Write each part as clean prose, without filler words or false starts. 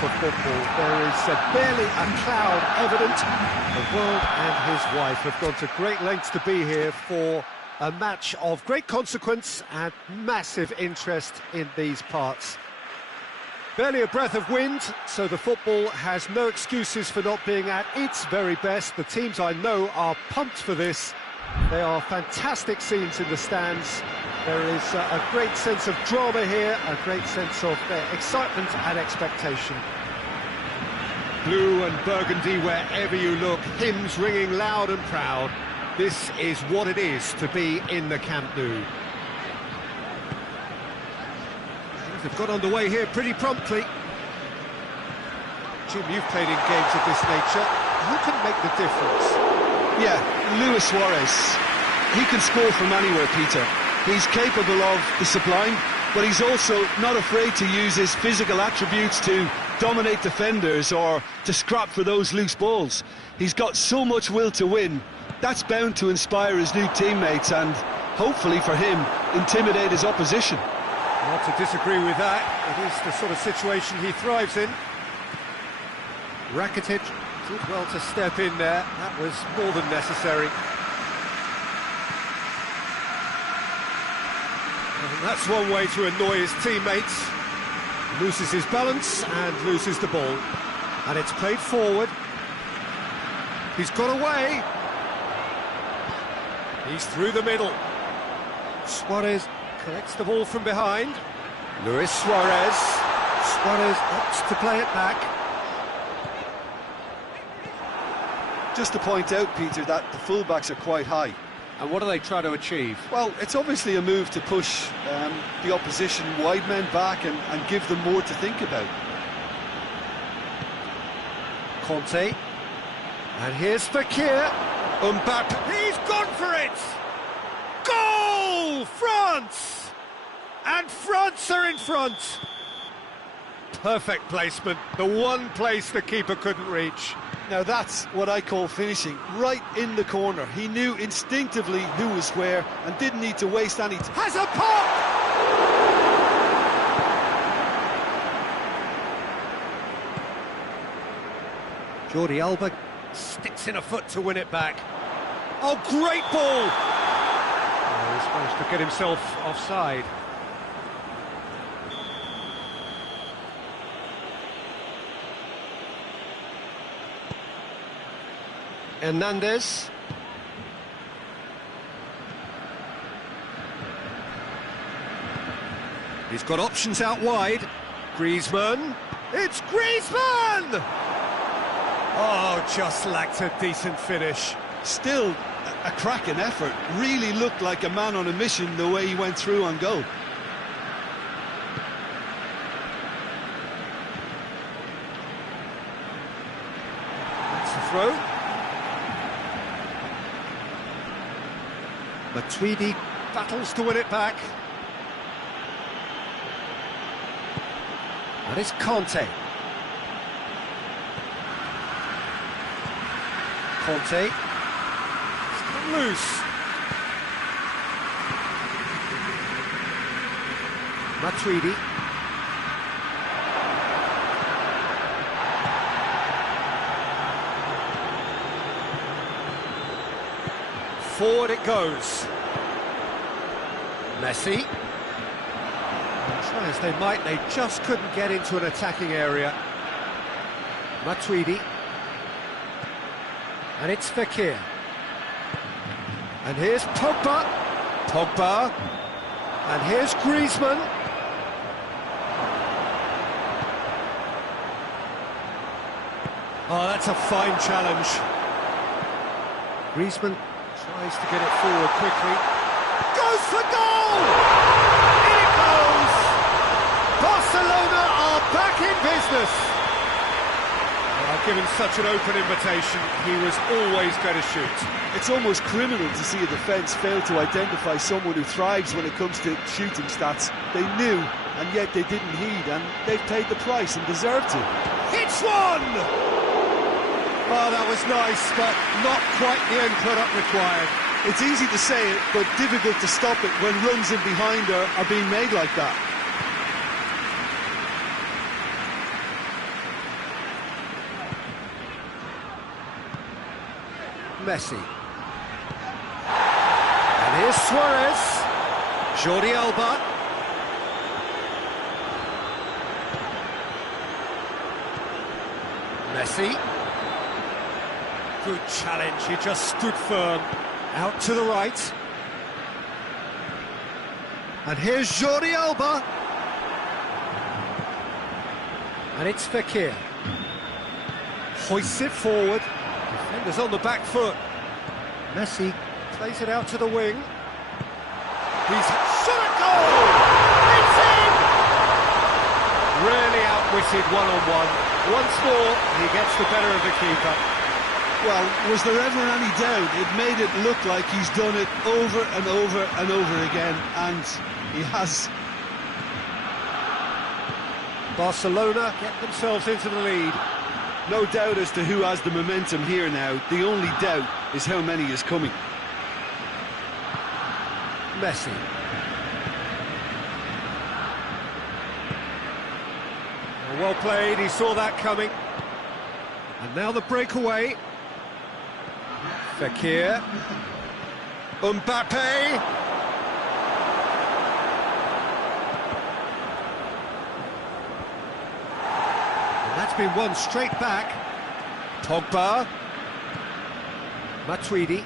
for football. There is barely a cloud evident. The world and his wife have gone to great lengths to be here for a match of great consequence and massive interest in these parts. Barely a breath of wind, so the football has no excuses for not being at its very best. The teams I know are pumped for this. They are fantastic scenes in the stands. There is a great sense of drama here, a great sense of excitement and expectation. Blue and burgundy wherever you look, hymns ringing loud and proud. This is what it is to be in the Camp Nou. They've got underway here pretty promptly. Jim, you've played in games of this nature. Who can make the difference? Yeah, Luis Suarez. He can score from anywhere, Peter. He's capable of the sublime, but he's also not afraid to use his physical attributes to dominate defenders or to scrap for those loose balls. He's got so much will to win. That's bound to inspire his new teammates and, hopefully for him, intimidate his opposition. Not to disagree with that. It is the sort of situation he thrives in. Rakitic did well to step in there. That was more than necessary. And that's one way to annoy his teammates. Loses his balance and loses the ball. And it's played forward. He's got away. He's through the middle. Suarez collects the ball from behind. Luis Suarez. Suarez opts to play it back. Just to point out, Peter, that the fullbacks are quite high. And what do they try to achieve? Well, it's obviously a move to push the opposition wide men back and give them more to think about. Conte. And here's Fekir. Mbappe. He's gone for it! Goal! France! And France are in front. Perfect placement. The one place the keeper couldn't reach. Now that's what I call finishing, right in the corner. He knew instinctively who was where and didn't need to waste any time. Has a pop! Jordi Alba sticks in a foot to win it back. Oh, great ball! Oh, he's managed to get himself offside. Hernandez. He's got options out wide. Griezmann. It's Griezmann! Oh, just lacked a decent finish. Still a cracking effort. Really looked like a man on a mission the way he went through on goal. That's the throw. Matuidi battles to win it back. And it's Conte. Conte. It's come loose. Matuidi. Forward it goes. Messi. Try as they might, they just couldn't get into an attacking area. Matuidi. And it's Fekir. And here's Pogba. Pogba. And here's Griezmann. Oh, that's a fine challenge. Griezmann tries to get it forward quickly. Goes for goal! In it goes! Barcelona are back in business. Well, given such an open invitation, he was always going to shoot. It's almost criminal to see a defence fail to identify someone who thrives when it comes to shooting stats. They knew, and yet they didn't heed, and they've paid the price and deserve to. Hits one! Oh, that was nice, but not quite the end product required. It's easy to say it, but difficult to stop it when runs in behind are being made like that. Messi. And here's Suarez. Jordi Alba. Messi. Good challenge, he just stood firm. Out to the right. And here's Jordi Alba. And it's Fekir. Hoists it forward. Defenders on the back foot. Messi plays it out to the wing. He's shot a goal! It's in! Really outwitted one-on-one. Once more, he gets the better of the keeper. Well, was there ever any doubt? It made it look like he's done it over and over and over again, and he has. Barcelona get themselves into the lead. No doubt as to who has the momentum here now. The only doubt is how many is coming. Messi. Well played, he saw that coming. And now the breakaway. Fekir. Mbappe. And that's been won straight back. Pogba. Matuidi.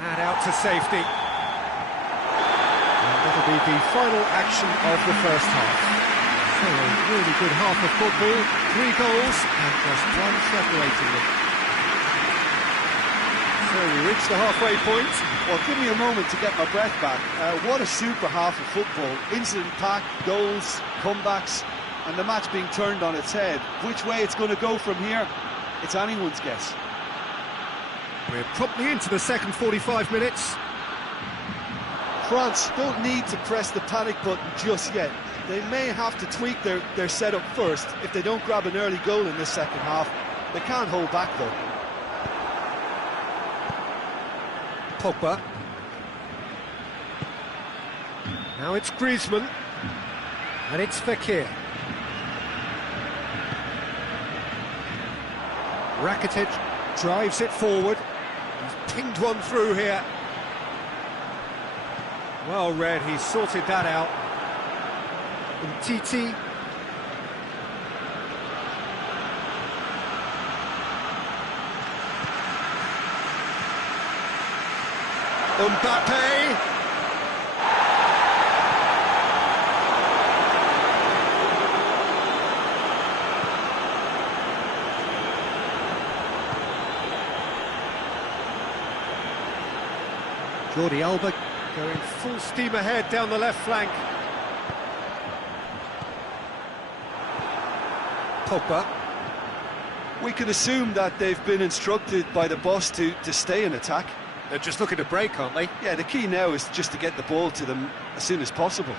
And out to safety. And that'll be the final action of the first half. So a really good half of football, 3 goals and just one separating them. So we reach the halfway point. Well, give me a moment to get my breath back. What a super half of football. Incident-packed, goals, comebacks, and the match being turned on its head. Which way it's going to go from here, it's anyone's guess. We're promptly into the second 45 minutes. France don't need to press the panic button just yet. They may have to tweak their setup first if they don't grab an early goal in this second half. They can't hold back though. Pogba. Now it's Griezmann. And it's Fekir. Rakitic drives it forward. He's pinged one through here. Well read, he sorted that out. Titi. Mbappe. Jordi Alba going full steam ahead down the left flank. Pogba. We can assume that they've been instructed by the boss to stay in attack. They're just looking to break, aren't they? Yeah, the key now is just to get the ball to them as soon as possible.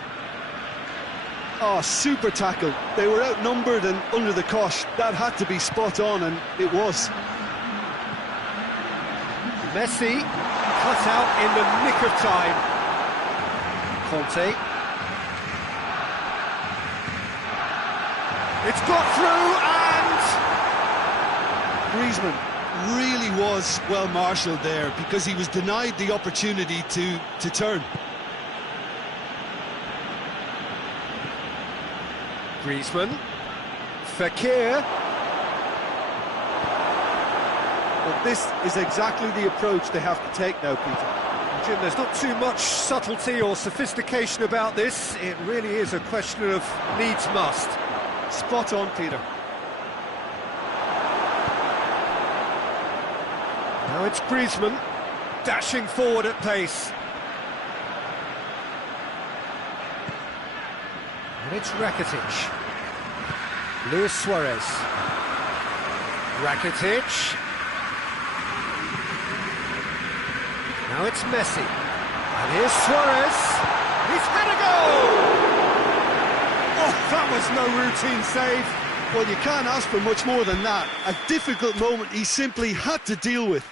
Oh, super tackle. They were outnumbered and under the cosh. That had to be spot on, and it was. Messi cut out in the nick of time. Conte. It's got through, and Griezmann really was well marshalled there because he was denied the opportunity to turn. Griezmann. Fekir. Well, this is exactly the approach they have to take now, Peter. Jim, there's not too much subtlety or sophistication about this. It really is a question of needs must. Spot on, Peter. Now it's Griezmann, dashing forward at pace. And it's Rakitic. Luis Suarez. Rakitic. Now it's Messi. And here's Suarez. He's had a goal! Oh, that was no routine save. Well, you can't ask for much more than that. A difficult moment he simply had to deal with.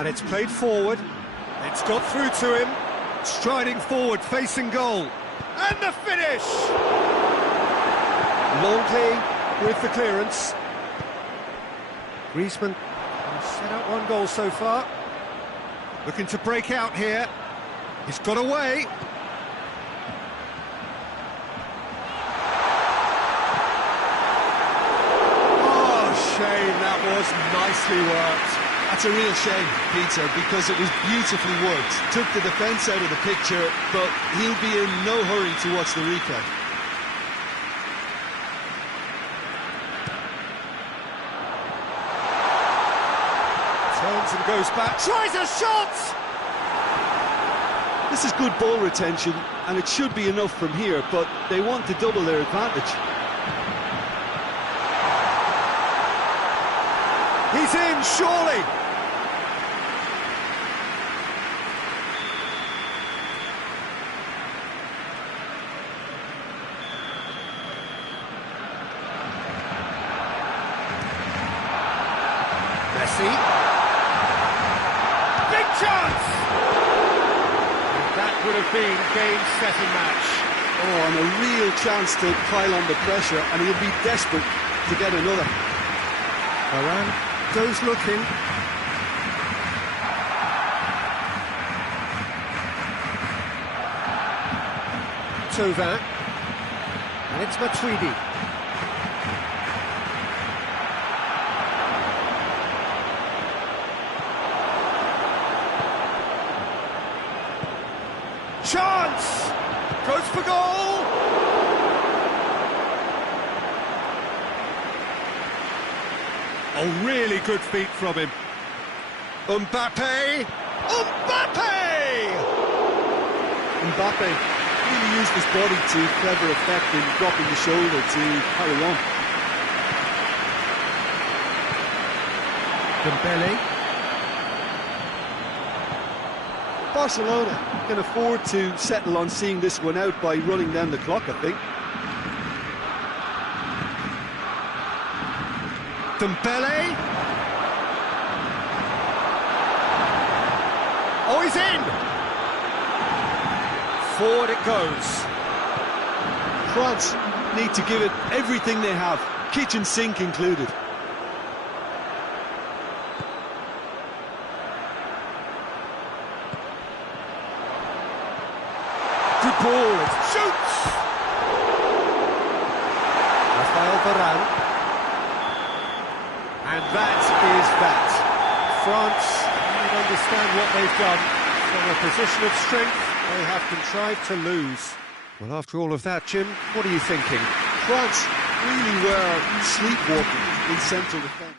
And it's played forward. It's got through to him. Striding forward, facing goal. And the finish! Longley with the clearance. Griezmann has set out one goal so far. Looking to break out here. He's got away. Oh, shame, that was nicely worked. That's a real shame, Peter, because it was beautifully worked. Took the defence out of the picture, but he'll be in no hurry to watch the replay. Turns and goes back, tries a shot! This is good ball retention, and it should be enough from here, but they want to double their advantage. He's in, surely! Messi. Big chance! And that would have been game, set and match. Oh, and a real chance to pile on the pressure, and he'll be desperate to get another. Varane goes looking. Tovin. And it's Matuidi. Chance! Goes for goal! Oh, really good feet from him. Mbappe! Mbappe really used his body to clever effect in dropping the shoulder to carry on. Dembele. Barcelona can afford to settle on seeing this one out by running down the clock, I think. Dembele. Oh, he's in! Forward it goes. France need to give it everything they have, kitchen sink included. Good ball, it shoots! Rafael Varane. And that is that. France don't understand what they've done. From a position of strength, they have contrived to lose. Well, after all of that, Jim, what are you thinking? France really were sleepwalking in central defence.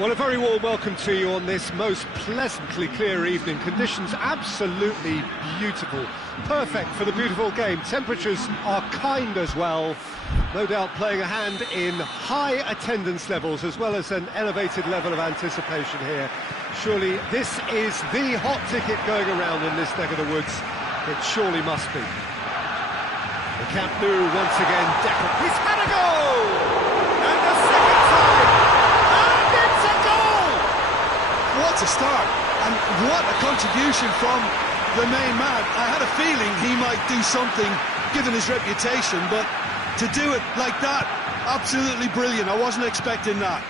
Well, a very warm welcome to you on this most pleasantly clear evening. Conditions absolutely beautiful. Perfect for the beautiful game. Temperatures are kind as well. No doubt playing a hand in high attendance levels as well as an elevated level of anticipation here. Surely this is the hot ticket going around in this neck of the woods. It surely must be. The Camp Nou once again decorated. He's had a goal! And the second time! And it's a goal! What a start, and what a contribution from the main man. I had a feeling he might do something, given his reputation, but to do it like that, absolutely brilliant. I wasn't expecting that.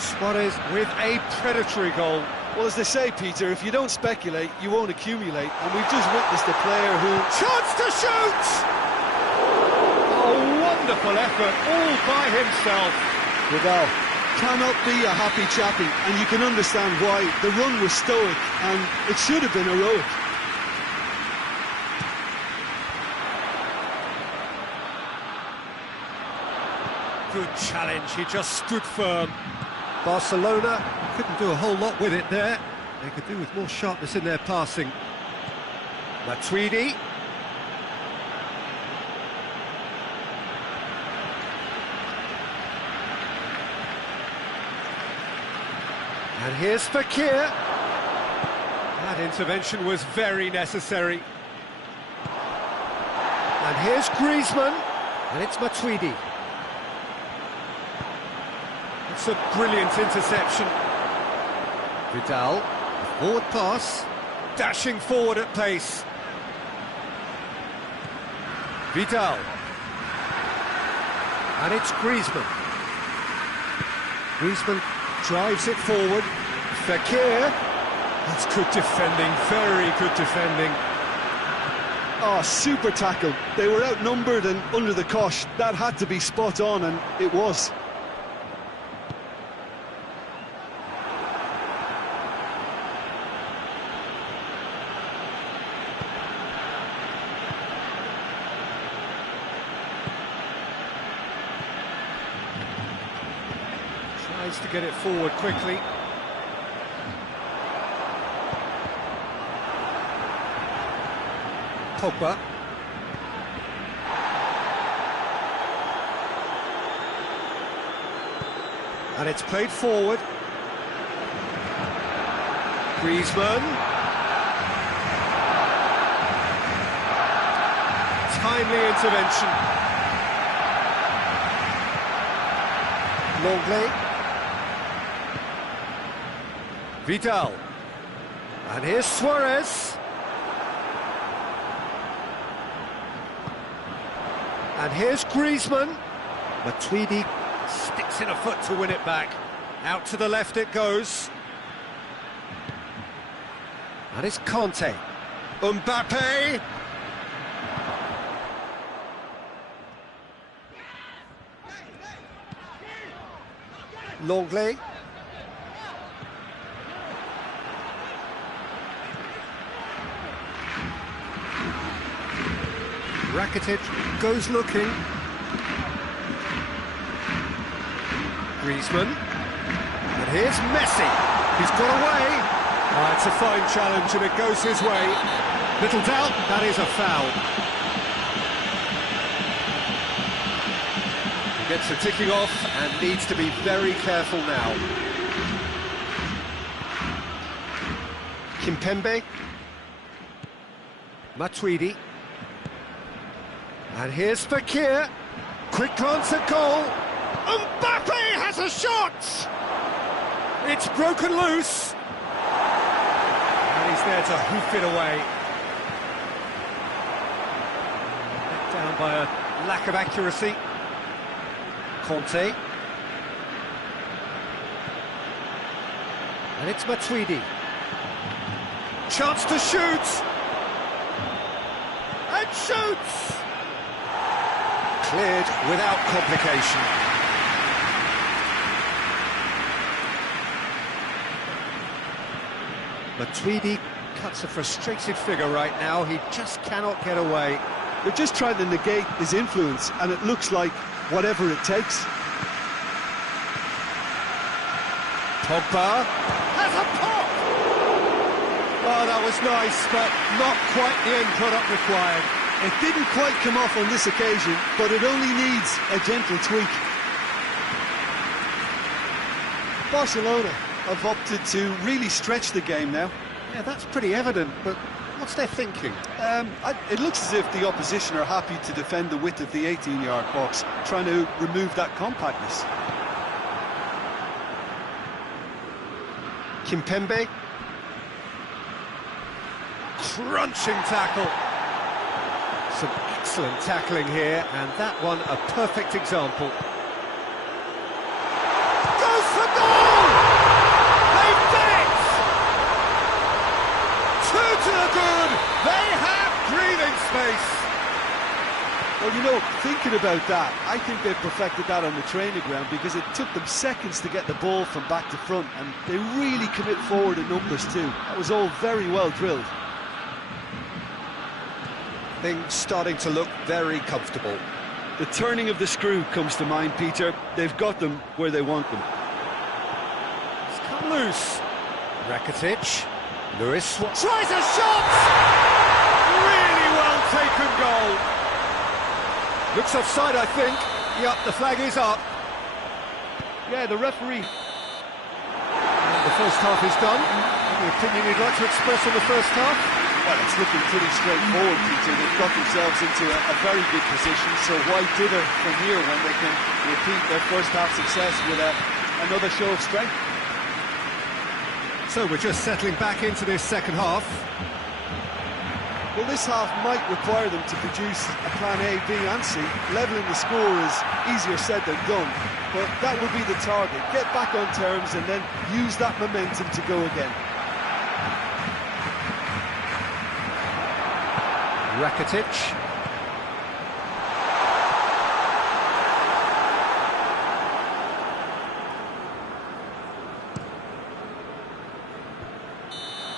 Suarez with a predatory goal. Well, as they say, Peter, if you don't speculate, you won't accumulate, and we've just witnessed a player who... Chance to shoot! A wonderful effort, all by himself. Vidal cannot be a happy chappy, and you can understand why. The run was stoic, and it should have been heroic. Good challenge, he just stood firm. Barcelona couldn't do a whole lot with it there. They could do with more sharpness in their passing. Matuidi. And here's Fekir. That intervention was very necessary. And here's Griezmann. And it's Matuidi. It's a brilliant interception. Vidal, forward pass, dashing forward at pace. Vidal. And it's Griezmann. Griezmann drives it forward. Fekir. That's good defending, very good defending. Oh, super tackle. They were outnumbered and under the cosh. That had to be spot on, and it was. Tries to get it forward quickly. Pogba. And it's played forward. Griezmann. Timely intervention. Longley. Vidal. And here's Suarez. And here's Griezmann. Matuidi sticks in a foot to win it back. Out to the left it goes. And it's Conte. Mbappe. Longley. Rakitic goes looking. Griezmann. And here's Messi. He's got away. It's a fine challenge and it goes his way. Little doubt, that is a foul. He gets the ticking off and needs to be very careful now. Kimpembe. Matuidi. And here's Fekir. Quick glance at goal. Mbappe has a shot! It's broken loose. And he's there to hoof it away. Let down by a lack of accuracy. Conte. And it's Matuidi. Chance to shoot! And shoots! Cleared without complication. Matuidi cuts a frustrated figure right now. He just cannot get away. They're just trying to negate his influence, and it looks like whatever it takes. Pogba has a pop! Oh, that was nice, but not quite the end product required. It didn't quite come off on this occasion, but it only needs a gentle tweak. Barcelona have opted to really stretch the game now. Yeah, that's pretty evident, but what's their thinking? It looks as if the opposition are happy to defend the width of the 18-yard box, trying to remove that compactness. Kimpembe. Crunching tackle. Some excellent tackling here, and that one a perfect example. Goes for goal! They've done it! Two to the good! They have breathing space! Well, you know, thinking about that, I think they perfected that on the training ground because it took them seconds to get the ball from back to front, and they really commit forward in numbers too. That was all very well drilled. Things starting to look very comfortable. The turning of the screw comes to mind, Peter. They've got them where they want them. It's come loose. Rakitic. Lewis tries a shot! Really well taken goal. Looks offside, I think. Yep, the flag is up. Yeah, the referee. And the first half is done. Any opinion you'd like to express on the first half? Well, it's looking pretty straightforward, Peter. They've got themselves into a very good position, so why dither from here when they can repeat their first half success with another show of strength? So we're just settling back into this second half. Well, this half might require them to produce a plan A, B and C. Levelling the score is easier said than done, but that would be the target. Get back on terms and then use that momentum to go again. Rakitic.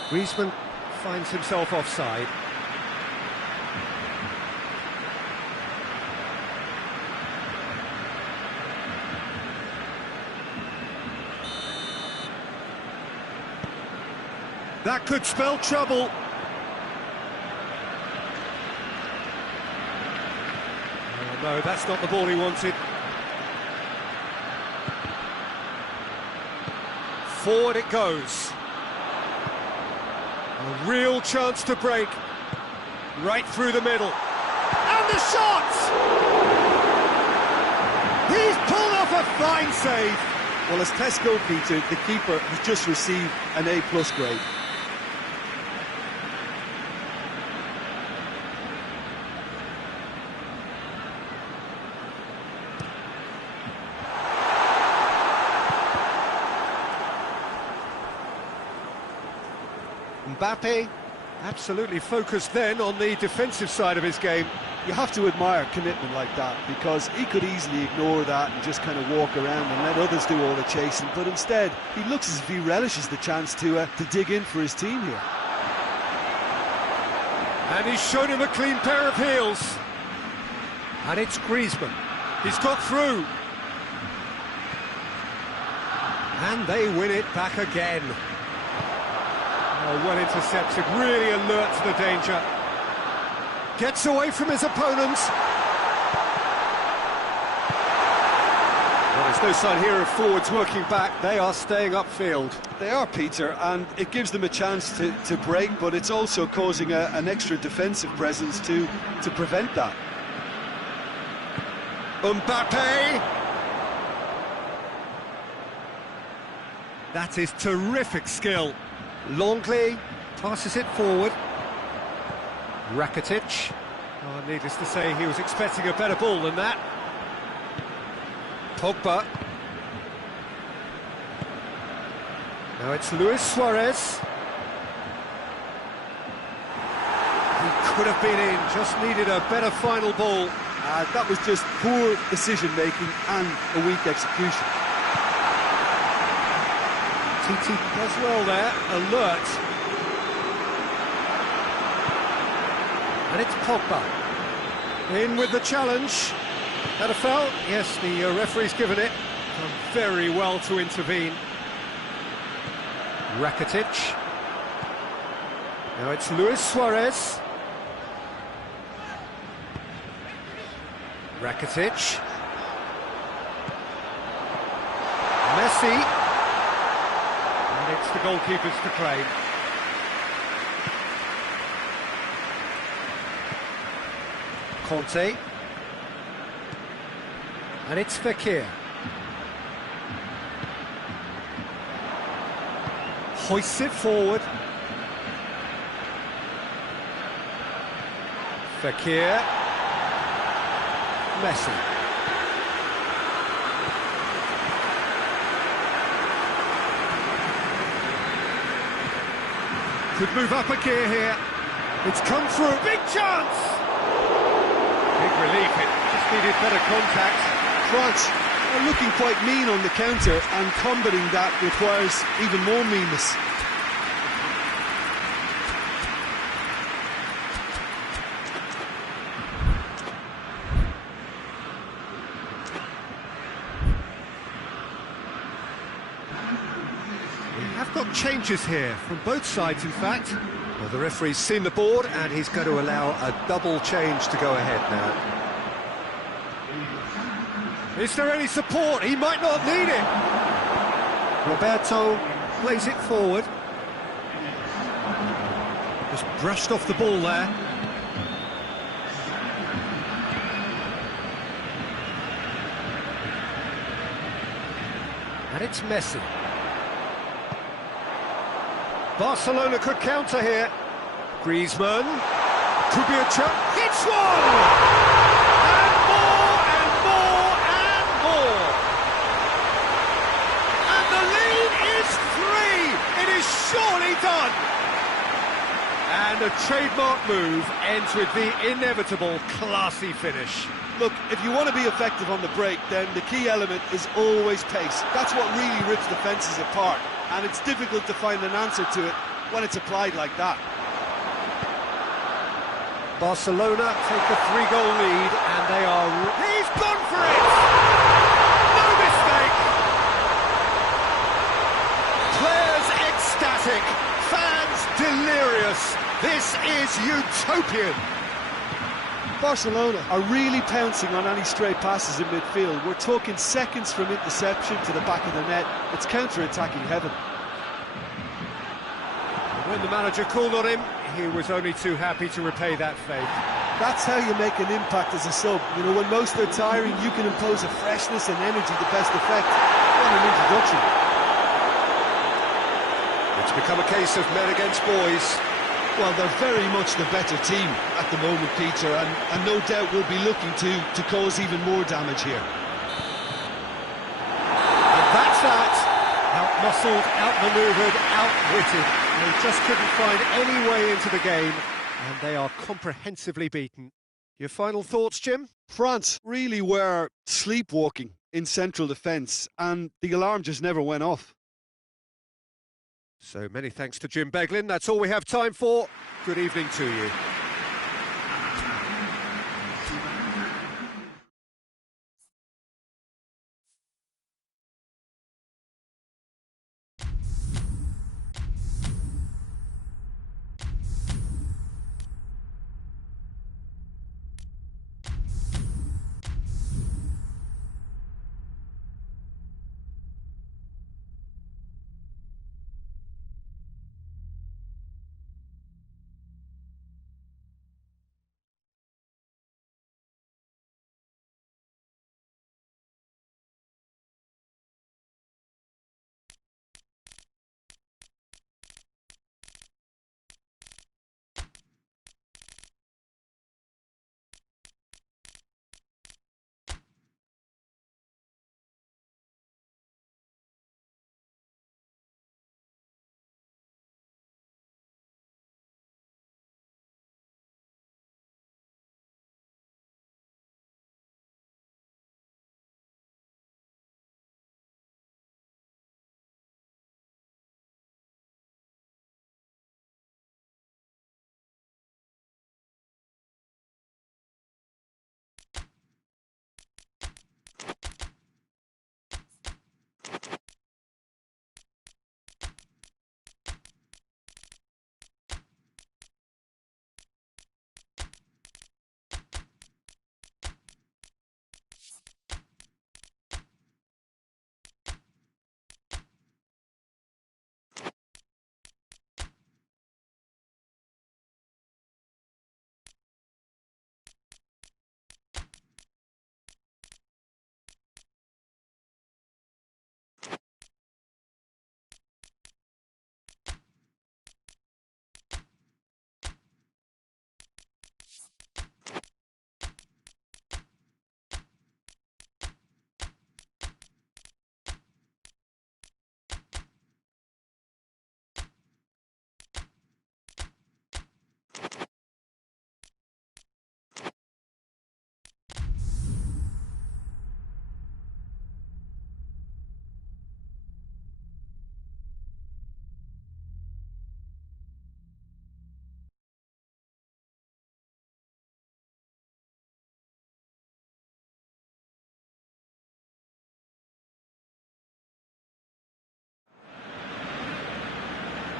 Griezmann finds himself offside. That could spell trouble. Oh, no, that's not the ball he wanted. Forward it goes. A real chance to break. Right through the middle. And the shot! He's pulled off a fine save. Well, as Tesco, Peter, the keeper has just received an A+ grade. Mbappe, absolutely focused then on the defensive side of his game. You have to admire commitment like that, because he could easily ignore that and just kind of walk around and let others do all the chasing, but instead he looks as if he relishes the chance to dig in for his team here. And he's shown him a clean pair of heels. And it's Griezmann. He's got through. And they win it back again. Oh, well intercepted, really alert to the danger. Gets away from his opponents. Well, there's no sign here of forwards working back. They are staying upfield. They are, Peter, and it gives them a chance to break, but it's also causing an extra defensive presence to prevent that. Mbappe! That is terrific skill. Longley passes it forward. Rakitic. Oh, needless to say, he was expecting a better ball than that. Pogba. Now it's Luis Suarez. He could have been in, just needed a better final ball. That was just poor decision-making and a weak execution. TT does well there, alert. And it's Pogba. In with the challenge. That a foul? Yes, the referee's given it. Done very well to intervene. Rakitic. Now it's Luis Suarez. Rakitic. Messi. And it's the goalkeepers to claim. Conte. And it's Fekir. Hoists it forward. Fekir. Messi. Could move up a gear here. It's come through. Big chance! Big relief. It just needed better contact. France are looking quite mean on the counter, and combating that requires even more meanness. Got changes here from both sides, in fact. Well, the referee's seen the board and he's going to allow a double change to go ahead now. Is there any support? He might not need it. Roberto plays it forward. Just brushed off the ball there. And it's Messi. Barcelona could counter here. Griezmann. Could be a chance. Hits one! And more, and more, and more! And the lead is 3! It is surely done! And a trademark move ends with the inevitable classy finish. Look, if you want to be effective on the break, then the key element is always pace. That's what really rips defences apart. And it's difficult to find an answer to it when it's applied like that. Barcelona take a 3-goal lead, and they are... He's gone for it! No mistake! Players ecstatic, fans delirious. This is utopian. Barcelona are really pouncing on any stray passes in midfield. We're talking seconds from interception to the back of the net. It's counter-attacking heaven. When the manager called on him, he was only too happy to repay that faith. That's how you make an impact as a sub. You know, when most are tiring, you can impose a freshness and energy to best effect. What an introduction. It's become a case of men against boys. Well, they're very much the better team at the moment, Peter, and no doubt will be looking to cause even more damage here. And that's that. Out-muscled, out-manoeuvred, outwitted. They just couldn't find any way into the game, and they are comprehensively beaten. Your final thoughts, Jim? France really were sleepwalking in central defence, and the alarm just never went off. So many thanks to Jim Beglin. That's all we have time for. Good evening to you.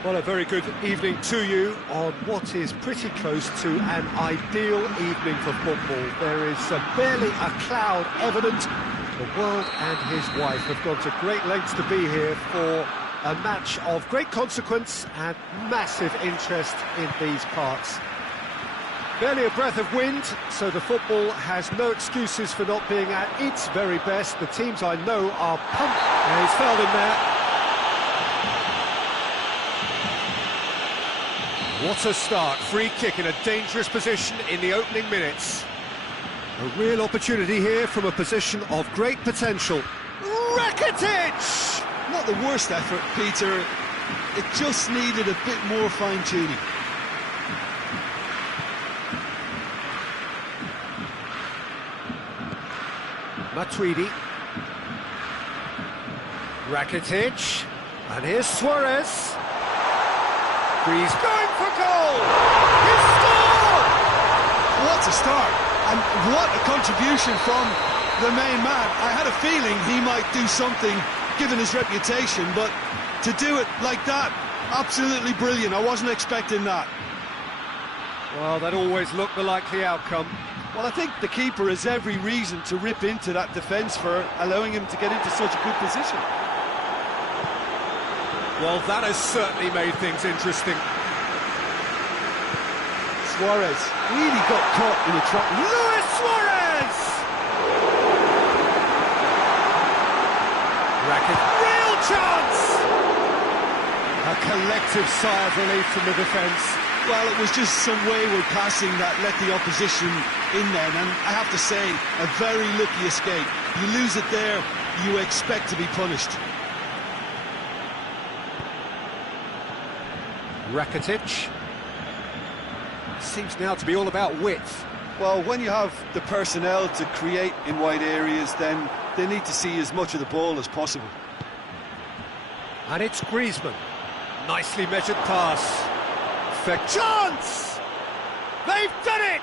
Well, a very good evening to you on what is pretty close to an ideal evening for football. There is barely a cloud evident. The world and his wife have gone to great lengths to be here for a match of great consequence and massive interest in these parts. Barely a breath of wind, so the football has no excuses for not being at its very best. The teams I know are pumped. And he's fouled in there. What a start, free kick in a dangerous position in the opening minutes. A real opportunity here from a position of great potential. Rakitic! Not the worst effort, Peter. It just needed a bit more fine-tuning. Matuidi. Rakitic. And here's Suarez. He's going for goal! He's scored! What a start, and what a contribution from the main man. I had a feeling he might do something, given his reputation, but to do it like that, absolutely brilliant. I wasn't expecting that. Well, that always looked the likely outcome. Well, I think the keeper has every reason to rip into that defence for allowing him to get into such a good position. Well, that has certainly made things interesting. Suarez really got caught in a trap. Luis Suarez! Rakitic, real chance! A collective sigh of relief from the defence. Well, it was just some wayward passing that let the opposition in then, and I have to say, a very lucky escape. You lose it there, you expect to be punished. Rakitic. Seems now to be all about width. Well, when you have the personnel to create in wide areas, then they need to see as much of the ball as possible. And it's Griezmann. Nicely measured pass. For chance! They've done it!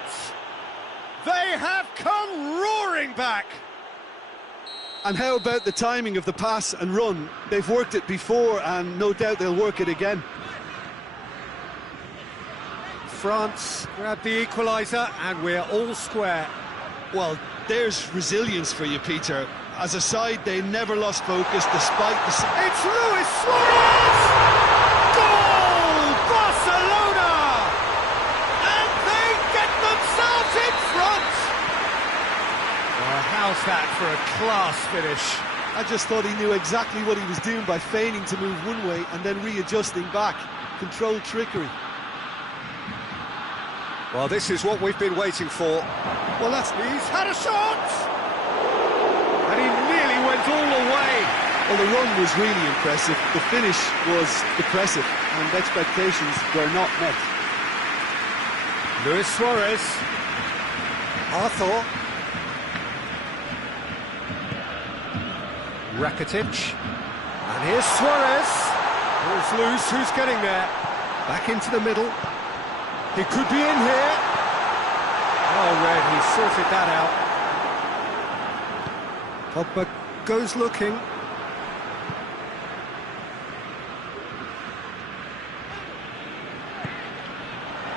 They have come roaring back! And how about the timing of the pass and run? They've worked it before, and no doubt they'll work it again. France grab the equaliser, and we're all square. Well, there's resilience for you, Peter. As a side, they never lost focus despite the... It's Luis Suarez! Goal! Barcelona! And they get themselves in front! Well, how's that for a class finish? I just thought he knew exactly what he was doing by feigning to move one way and then readjusting back. Controlled trickery. Well, this is what we've been waiting for. Well, he's had a shot! And he nearly went all the way. Well, the run was really impressive. The finish was depressive, and expectations were not met. Luis Suarez. Arthur. Rakitic. And here's Suarez. Here's loose. Who's getting there? Back into the middle. He could be in here. Oh, Red, he sorted that out. Pogba goes looking.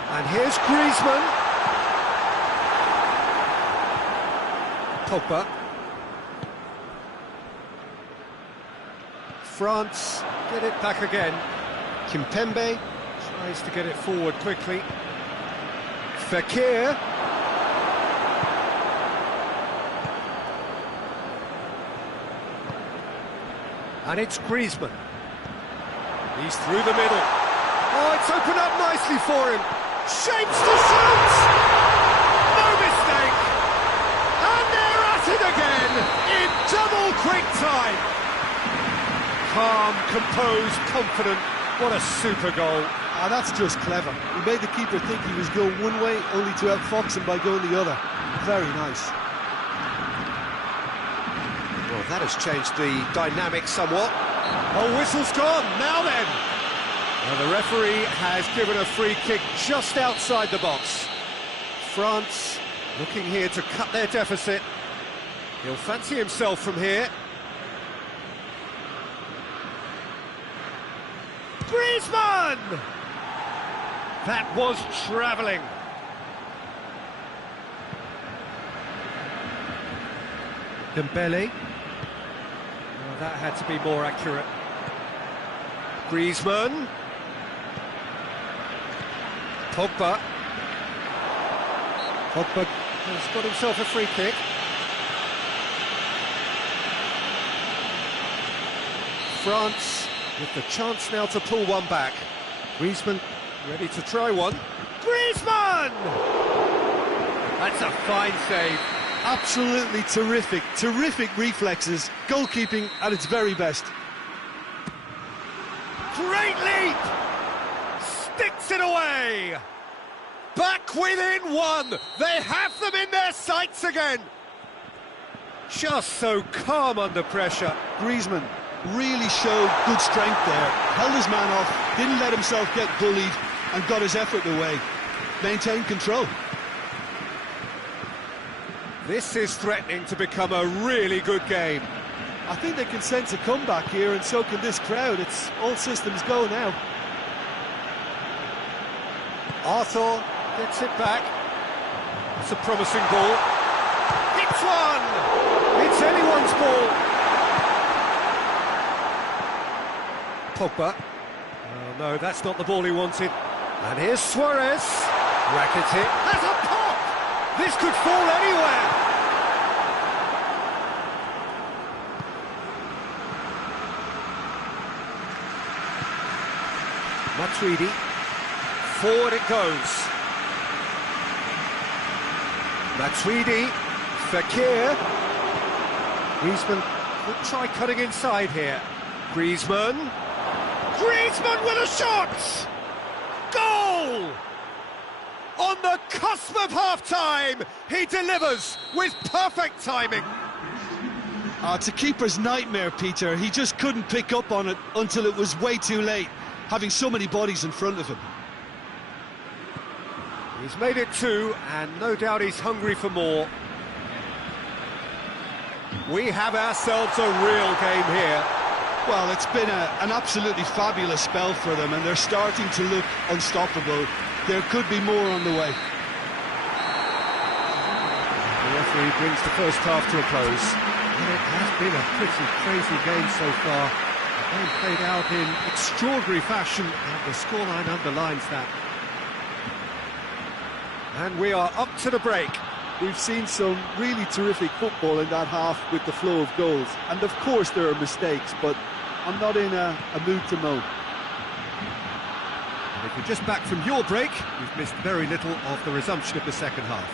And here's Griezmann. Pogba. France get it back again. Kimpembe tries to get it forward quickly. Fekir. And it's Griezmann. He's through the middle. Oh, it's opened up nicely for him. Shapes to shoot! No mistake! And they're at it again in double quick time. Calm, composed, confident. What a super goal. Ah, that's just clever. He made the keeper think he was going one way, only to outfox him by going the other. Very nice. Well, that has changed the dynamic somewhat. Oh, whistle's gone. Now then. Well, the referee has given a free kick just outside the box. France looking here to cut their deficit. He'll fancy himself from here. Griezmann! That was travelling. Dembele. Well, that had to be more accurate. Griezmann. Pogba. Pogba has got himself a free kick. France with the chance now to pull one back. Griezmann ready to try one. Griezmann! That's a fine save. Absolutely terrific, terrific reflexes. Goalkeeping at its very best. Great leap! Sticks it away! Back within one! They have them in their sights again! Just so calm under pressure. Griezmann really showed good strength there. Held his man off, didn't let himself get bullied, and got his effort away. Maintained control. This is threatening to become a really good game. I think they can sense a comeback here, and so can this crowd. It's all systems go now. Arthur gets it back. It's a promising ball. It's one! It's anyone's ball. Pogba. Oh, no, that's not the ball he wanted. And here's Suarez. Rakitic has a pop! This could fall anywhere. Matuidi. Forward it goes. Matuidi. Fekir. Griezmann could try cutting inside here. Griezmann. Griezmann with a shot! Goal! On the cusp of half-time, he delivers with perfect timing. It's a keeper's nightmare, Peter. He just couldn't pick up on it until it was way too late, having so many bodies in front of him. He's made it two, and no doubt he's hungry for more. We have ourselves a real game here. Well, it's been an absolutely fabulous spell for them, and they're starting to look unstoppable. There could be more on the way. The referee brings the first half to a close. And it has been a pretty crazy game so far. The game played out in extraordinary fashion, and the scoreline underlines that. And we are up to the break. We've seen some really terrific football in that half with the flow of goals. And of course there are mistakes, but I'm not in a mood to moan. And if you're just back from your break, you've missed very little of the resumption of the second half.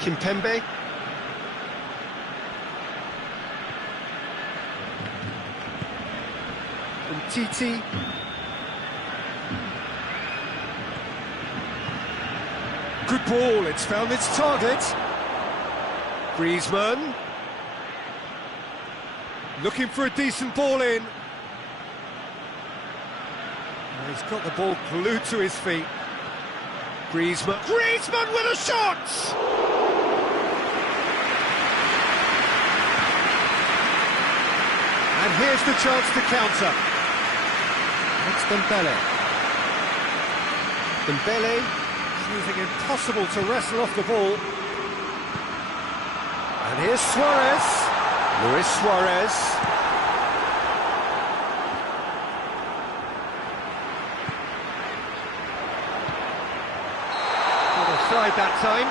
Kimpembe. Titi. Good ball, it's found its target. Griezmann. Looking for a decent ball in. And he's got the ball glued to his feet. Griezmann. Griezmann with a shot! And here's the chance to counter. It's Dembele. Dembele. Proving impossible to wrestle off the ball. And here's Suarez. Luis Suarez. Got offside that time.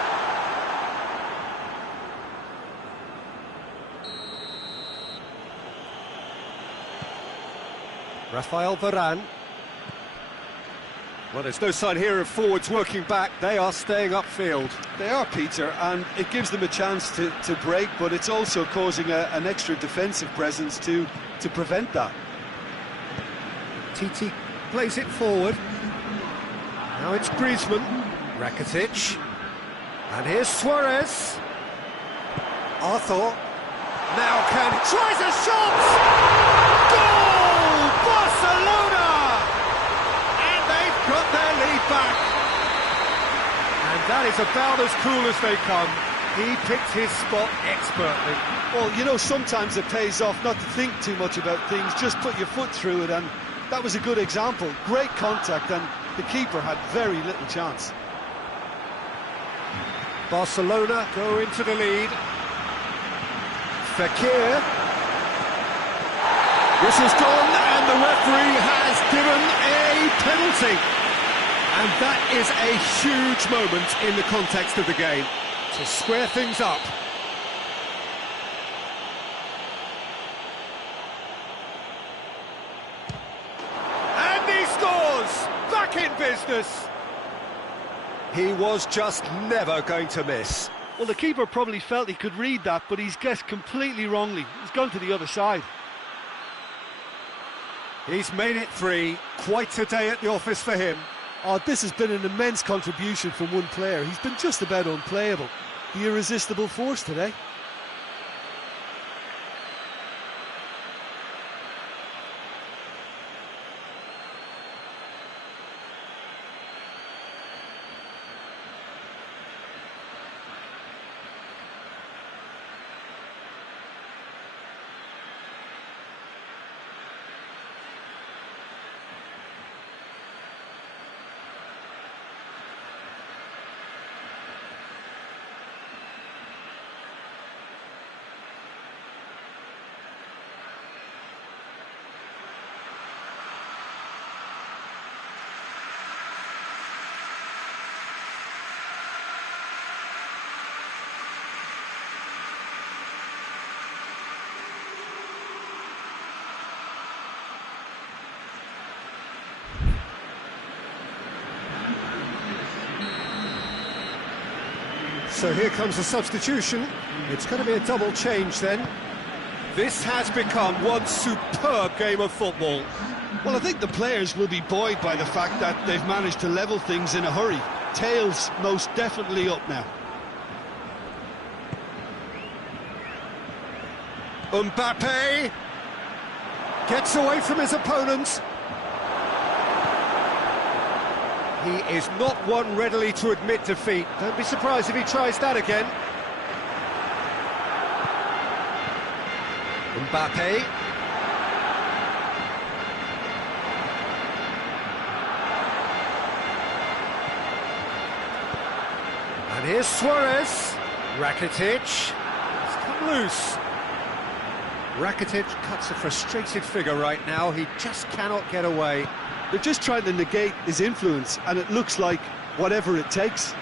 Rafael Varane. Well, there's no sign here of forwards working back. They are staying upfield. They are, Peter, and it gives them a chance to break, but it's also causing an extra defensive presence to prevent that. Titi plays it forward. Now it's Griezmann. Rakitic. And here's Suarez. Arthur. Now tries a shot! Goal! Barcelona! And they've got their lead back. And that is about as cool as they come. He picked his spot expertly. Well, you know, sometimes it pays off not to think too much about things, just put your foot through it, and that was a good example. Great contact, and the keeper had very little chance. Barcelona go into the lead. Fekir. Whistle's gone, and the referee has given a penalty. And that is a huge moment in the context of the game, to square things up. And he scores! Back in business! He was just never going to miss. Well, the keeper probably felt he could read that, but he's guessed completely wrongly. He's gone to the other side. He's made it 3. Quite a day at the office for him. Oh, this has been an immense contribution from one player. He's been just about unplayable. The irresistible force today. So here comes a substitution. It's going to be a double change then. This has become one superb game of football. Well, I think the players will be buoyed by the fact that they've managed to level things in a hurry. Tails most definitely up now. Mbappe gets away from his opponent. He is not one readily to admit defeat. Don't be surprised if he tries that again. Mbappe. And here's Suarez. Rakitic. He's come loose. Rakitic cuts a frustrated figure right now. He just cannot get away. They're just trying to negate his influence, and it looks like whatever it takes.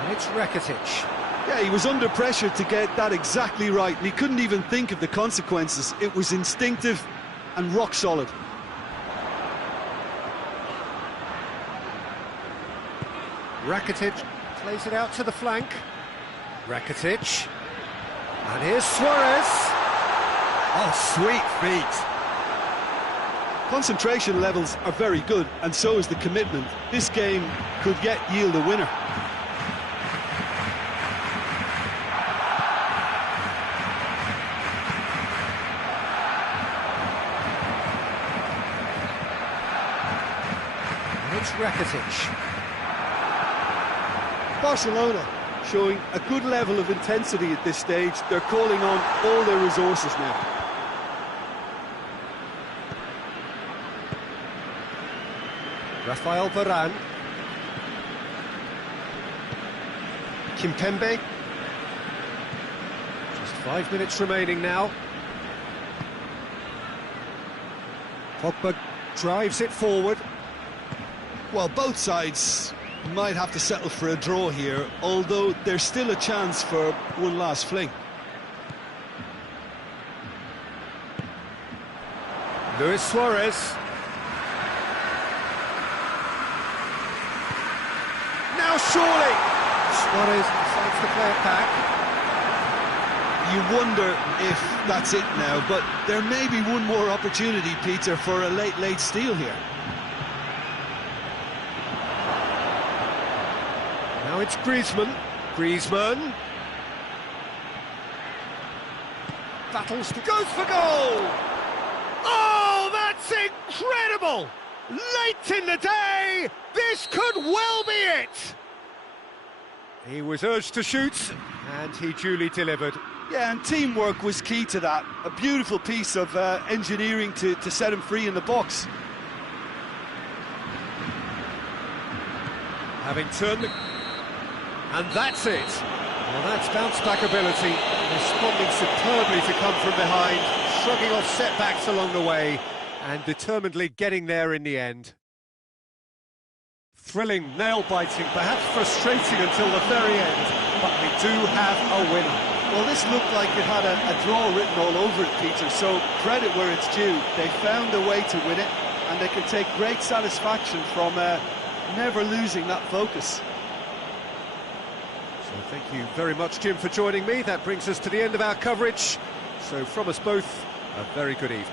And it's Rakitic. Yeah, he was under pressure to get that exactly right, and he couldn't even think of the consequences. It was instinctive and rock solid. Rakitic plays it out to the flank. Rakitic. And here's Suarez. Oh, sweet feet. Concentration levels are very good, and so is the commitment. This game could yet yield a winner. And it's Rakitic. Barcelona showing a good level of intensity at this stage. They're calling on all their resources now. Rafael Varane. Kimpembe. Just 5 minutes remaining now. Pogba drives it forward. Well, both sides might have to settle for a draw here, although there's still a chance for one last fling. Luis Suarez. Now surely. Suarez decides to play it back. You wonder if that's it now, but there may be one more opportunity, Peter, for a late steal here. Now it's Griezmann. Griezmann. Battles, goes for goal! Oh, that's incredible! Late in the day, this could well be it! He was urged to shoot, and he duly delivered. Yeah, and teamwork was key to that. A beautiful piece of engineering to set him free in the box. Having turned the... And that's it! Well, that's bounce-back ability, responding superbly to come from behind, shrugging off setbacks along the way, and determinedly getting there in the end. Thrilling, nail-biting, perhaps frustrating until the very end, but we do have a winner. Well, this looked like it had a draw written all over it, Peter, so credit where it's due. They found a way to win it, and they can take great satisfaction from never losing that focus. So thank you very much, Jim, for joining me. That brings us to the end of our coverage. So from us both, a very good evening.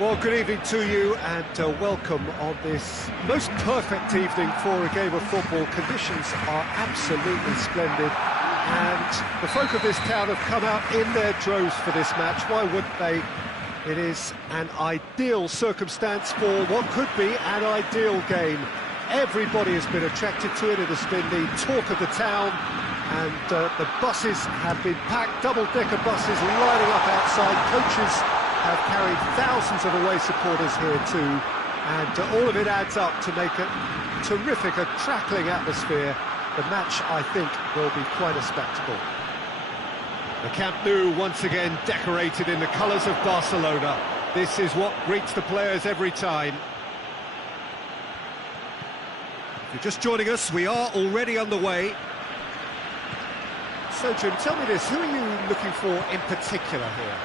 Well, good evening to you and welcome on this most perfect evening for a game of football. Conditions are absolutely splendid and the folk of this town have come out in their droves for this match. Why wouldn't they? It is an ideal circumstance for what could be an ideal game. Everybody has been attracted to it. It has been the talk of the town, and the buses have been packed, double-decker buses lining up outside. Coaches have carried thousands of away supporters here too, and all of it adds up to make a terrific, a crackling atmosphere. The match, I think, will be quite a spectacle. The Camp Nou once again decorated in the colours of Barcelona. This is what greets the players every time. If you're just joining us, we are already underway. So, Jim, tell me this, who are you looking for in particular here?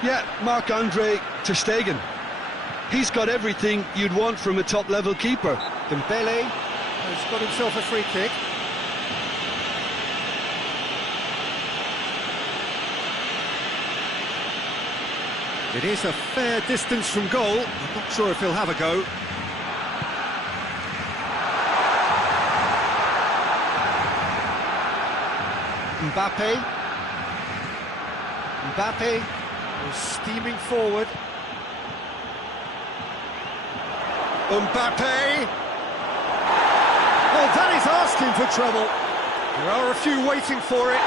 Yeah, Marc-Andre ter Stegen. He's got everything you'd want from a top-level keeper. Dembele has got himself a free kick. It is a fair distance from goal. I'm not sure if he'll have a go. Mbappe is steaming forward. Mbappe! Well, that is asking for trouble. There are a few waiting for it.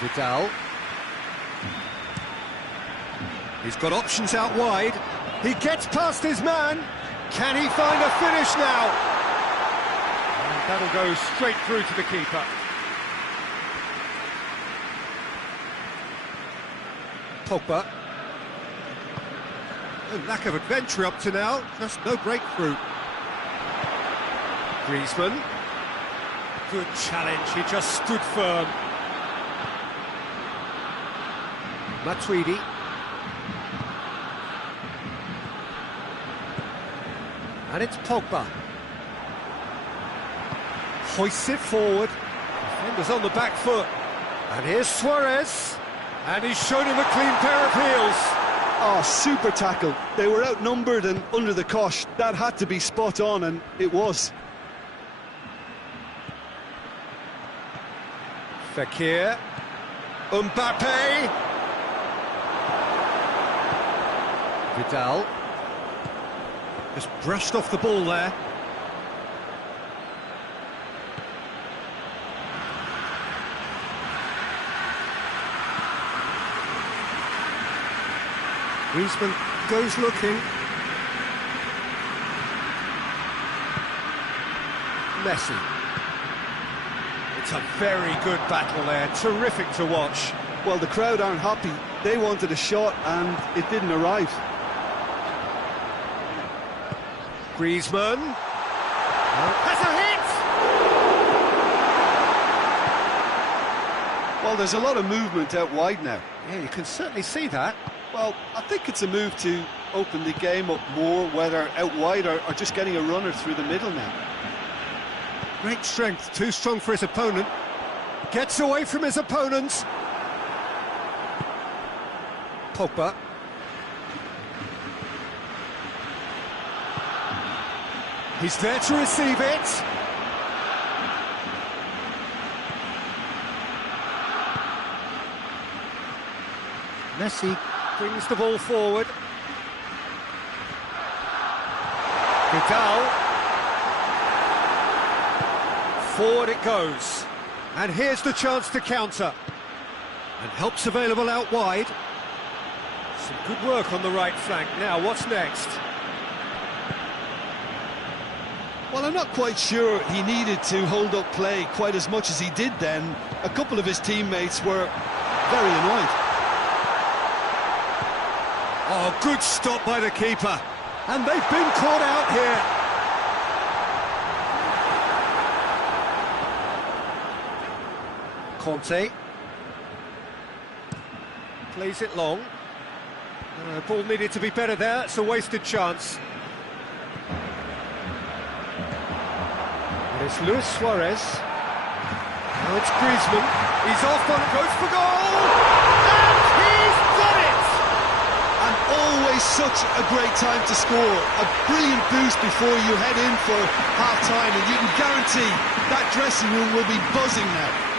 Vidal. He's got options out wide. He gets past his man. Can he find a finish now? And that'll go straight through to the keeper. Pogba. No lack of adventure up to now, just no breakthrough. Griezmann. Good challenge, he just stood firm. Matuidi. And it's Pogba. Hoists it forward. Defender's on the back foot. And here's Suarez. And he's shown him a clean pair of heels. Oh, super tackle. They were outnumbered and under the cosh. That had to be spot on, and it was. Fekir. Mbappe. Vidal. Just brushed off the ball there. Griezmann goes looking. Messi. It's a very good battle there, terrific to watch. Well, the crowd aren't happy. They wanted a shot and it didn't arrive. Griezmann has a hit! Well, there's a lot of movement out wide now. Yeah, you can certainly see that. Well, I think it's a move to open the game up more, whether out wide or just getting a runner through the middle now. Great strength, too strong for his opponent. Gets away from his opponents. Pogba. He's there to receive it. Messi brings the ball forward. Vidal. Forward it goes. And here's the chance to counter. And help's available out wide. Some good work on the right flank. Now, what's next? Well, I'm not quite sure he needed to hold up play quite as much as he did then. A couple of his teammates were very annoyed. Oh, good stop by the keeper. And they've been caught out here. Conte. Plays it long. Ball needed to be better there, it's a wasted chance. And it's Luis Suarez. Now it's Griezmann. He's off and goes for goal! And he's done it! And always such a great time to score. A brilliant boost before you head in for half-time, and you can guarantee that dressing room will be buzzing now.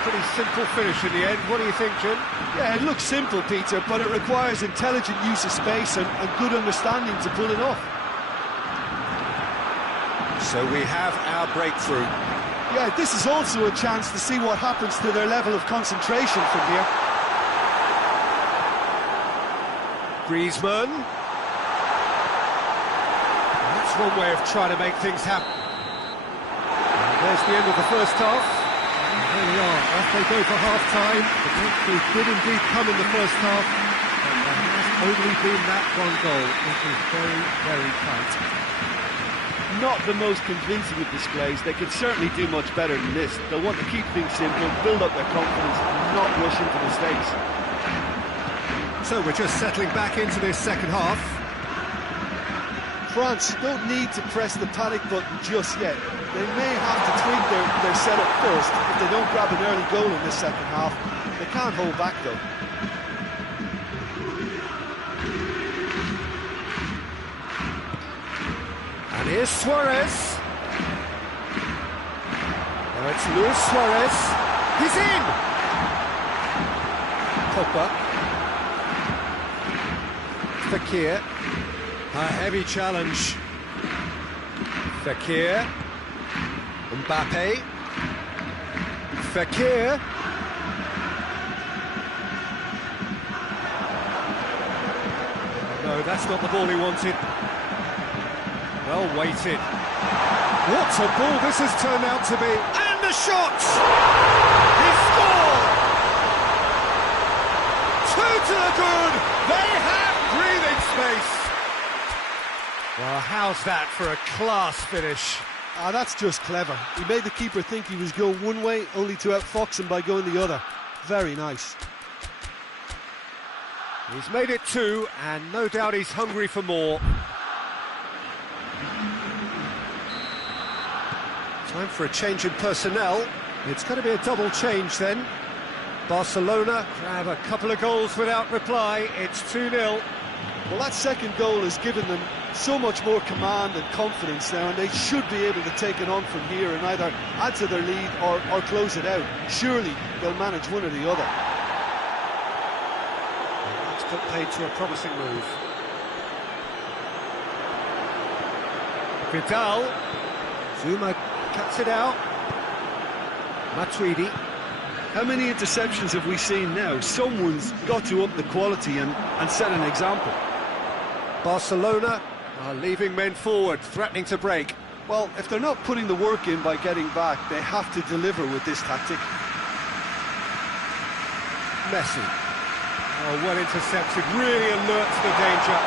Pretty simple finish in the end. What do you think, Jim? Yeah, it looks simple, Peter, but it requires intelligent use of space and good understanding to pull it off. So we have our breakthrough. Yeah, this is also a chance to see what happens to their level of concentration from here. Griezmann. That's one way of trying to make things happen. And there's the end of the first half. There we are, off they go for half-time. The breakthrough did indeed come in the first half, but there has only been that one goal. It was very, very tight. Not the most convincing of displays. They could certainly do much better than this. They'll want to keep things simple, build up their confidence, and not rush into mistakes. So we're just settling back into this second half. France don't need to press the panic button just yet. They may have to tweak their setup first if they don't grab an early goal in this second half. They can't hold back though. And here's Suarez. Now it's Luis Suarez. He's in! Pogba. Fekir. A heavy challenge. Fekir. Mbappe. Fekir. No, that's not the ball he wanted. Well weighted. What a ball this has turned out to be. And the shot! He scored! 2 to the good. They have breathing space. Well, how's that for a class finish? Ah, that's just clever. He made the keeper think he was going one way, only to outfox him by going the other. Very nice. He's made it 2, and no doubt he's hungry for more. Time for a change in personnel. It's going to be a double change then. Barcelona grab a couple of goals without reply. It's 2-0. Well, that second goal has given them so much more command and confidence now, and they should be able to take it on from here and either add to their lead or close it out. Surely they'll manage one or the other. That's put paid to a promising move. Vidal. Zuma cuts it out. Matuidi. How many interceptions have we seen now? Someone's got to up the quality and set an example. Barcelona are leaving men forward, threatening to break. Well, if they're not putting the work in by getting back, they have to deliver with this tactic. Messi. Oh, well intercepted, really alert to the danger.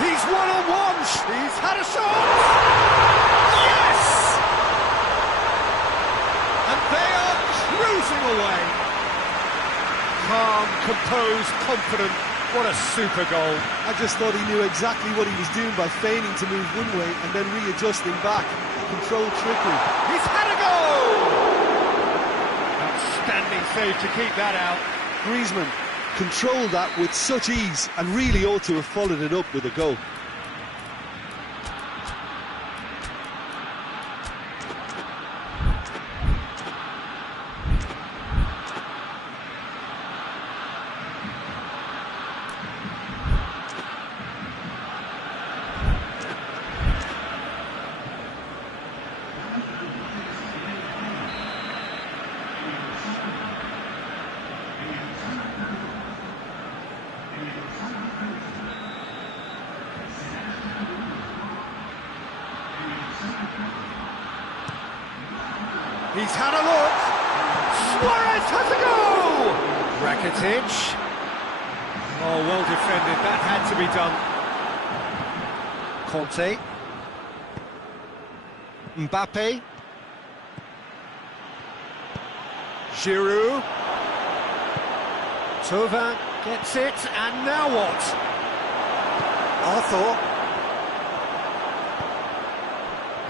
He's one-on-one! He's had a shot! Yes! And they are cruising away. Calm, composed, confident. What a super goal. I just thought he knew exactly what he was doing by feigning to move one way and then readjusting back. Controlled trickery. He's had a goal! Outstanding save to keep that out. Griezmann controlled that with such ease and really ought to have followed it up with a goal. He's had a look. Suarez has a goal! Rakitic. Oh, well defended. That had to be done. Conte. Mbappe. Giroud. Thauvin. Gets it, and now what? Arthur.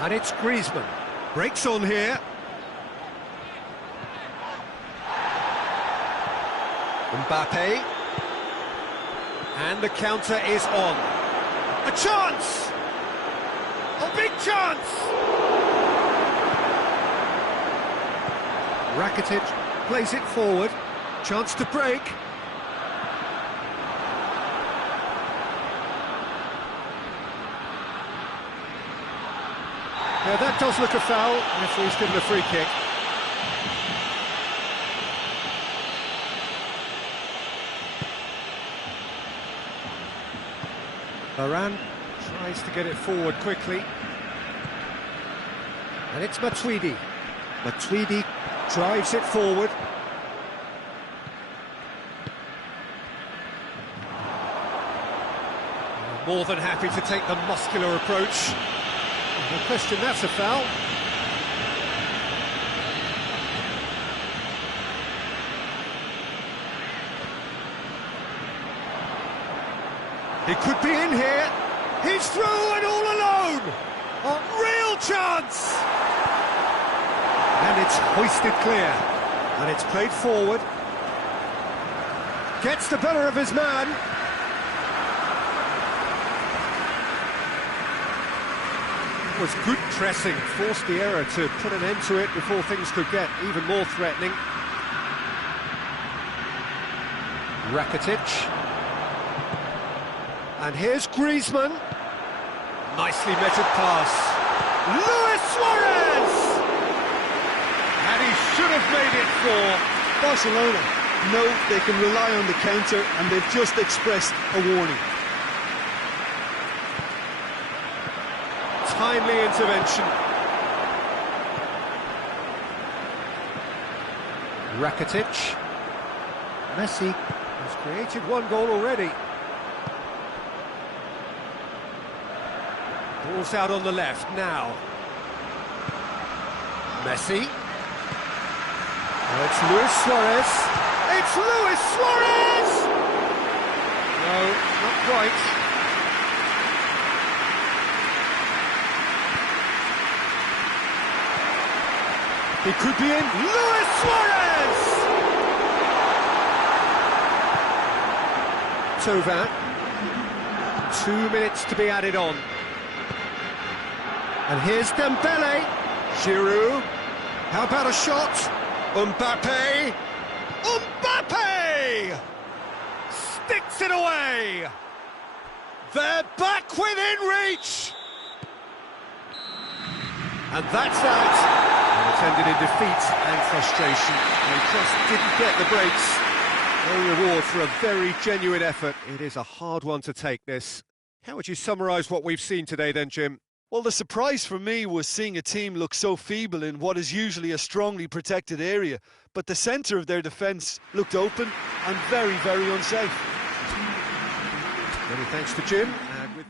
And it's Griezmann. Breaks on here. Mbappe. And the counter is on. A chance! A big chance! Rakitic plays it forward. Chance to break. Yeah, that does look a foul. Referee's given a free kick. Varane tries to get it forward quickly. And it's Matuidi. Matuidi drives it forward. More than happy to take the muscular approach. No question, that's a foul. He could be in here. He's through and all alone. A real chance. And it's hoisted clear. And it's played forward. Gets the better of his man. It was good pressing. Forced the error to put an end to it before things could get even more threatening. Rakitic. And here's Griezmann. Nicely measured pass. Luis Suarez! And he should have made it for Barcelona know they can rely on the counter, and they've just expressed a warning. Timely intervention. Rakitic. Messi has created one goal already. Ball's out on the left now. Messi. Oh, it's Luis Suarez. It's Luis Suarez! No, not quite. He could be in. Luis Suarez! Tovan. 2 minutes to be added on. And here's Dembele. Giroud. How about a shot? Mbappe. Mbappe! Sticks it away. They're back within reach. And that's that. And it's ended in defeat and frustration. They just didn't get the breaks. No reward for a very genuine effort. It is a hard one to take, this. How would you summarise what we've seen today then, Jim? Well, the surprise for me was seeing a team look so feeble in what is usually a strongly protected area, but the centre of their defence looked open and very, very unsafe. Many thanks to Jim. And with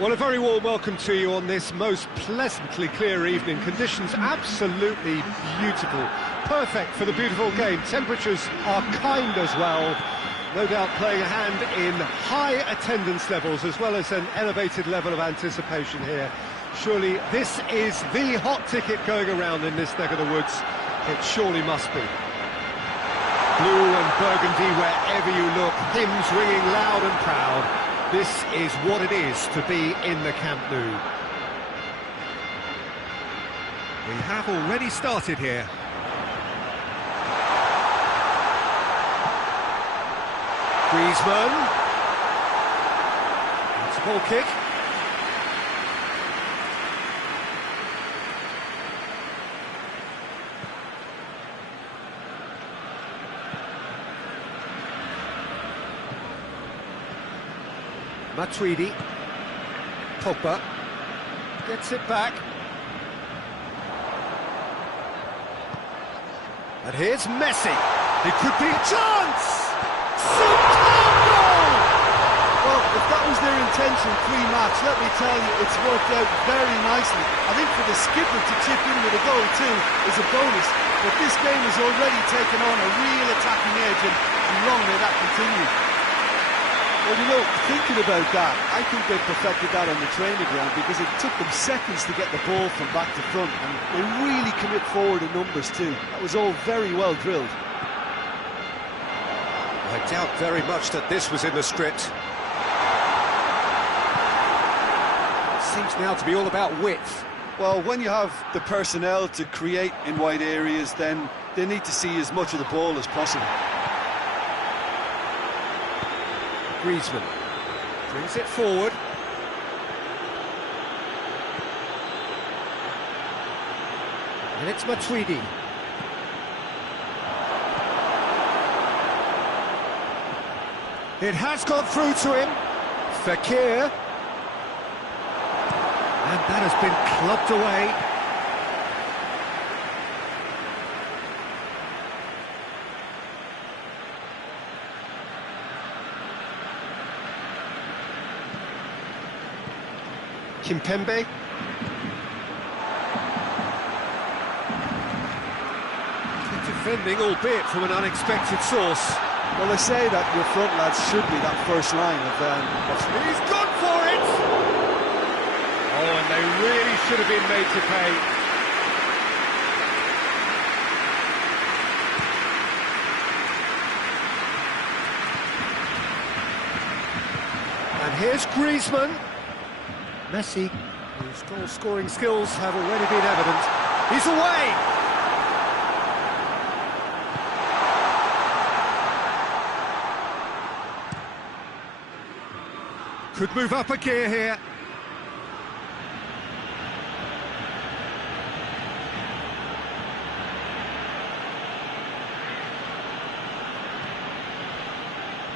Well, a very warm welcome to you on this most pleasantly clear evening. Conditions absolutely beautiful. Perfect for the beautiful game. Temperatures are kind as well. No doubt playing a hand in high attendance levels as well as an elevated level of anticipation here. Surely this is the hot ticket going around in this neck of the woods. It surely must be. Blue and burgundy wherever you look, hymns ringing loud and proud. This is what it is to be in the Camp Nou. We have already started here. Griezmann. It's a ball kick. Matuidi, Pogba, gets it back. And here's Messi. It could be a chance! Superb goal! Well, if that was their intention pre-match, let me tell you, it's worked out very nicely. I think for the skipper to chip in with a goal too is a bonus, but this game has already taken on a real attacking edge, and long may that continue. Well, you know, thinking about that, I think they perfected that on the training ground because it took them seconds to get the ball from back to front, and they really commit forward in numbers too. That was all very well drilled. I doubt very much that this was in the script. Seems now to be all about width. Well, when you have the personnel to create in wide areas, then they need to see as much of the ball as possible. Griezmann brings it forward. And it's Matuidi. It has got through to him. Fekir. And that has been clubbed away. Kimpembe. Good defending, albeit from an unexpected source. Well, they say that your front lads should be that first line of... He's gone for it! Oh, and they really should have been made to pay. And here's Griezmann. Messi, whose goal-scoring skills have already been evident. He's away! Could move up a gear here.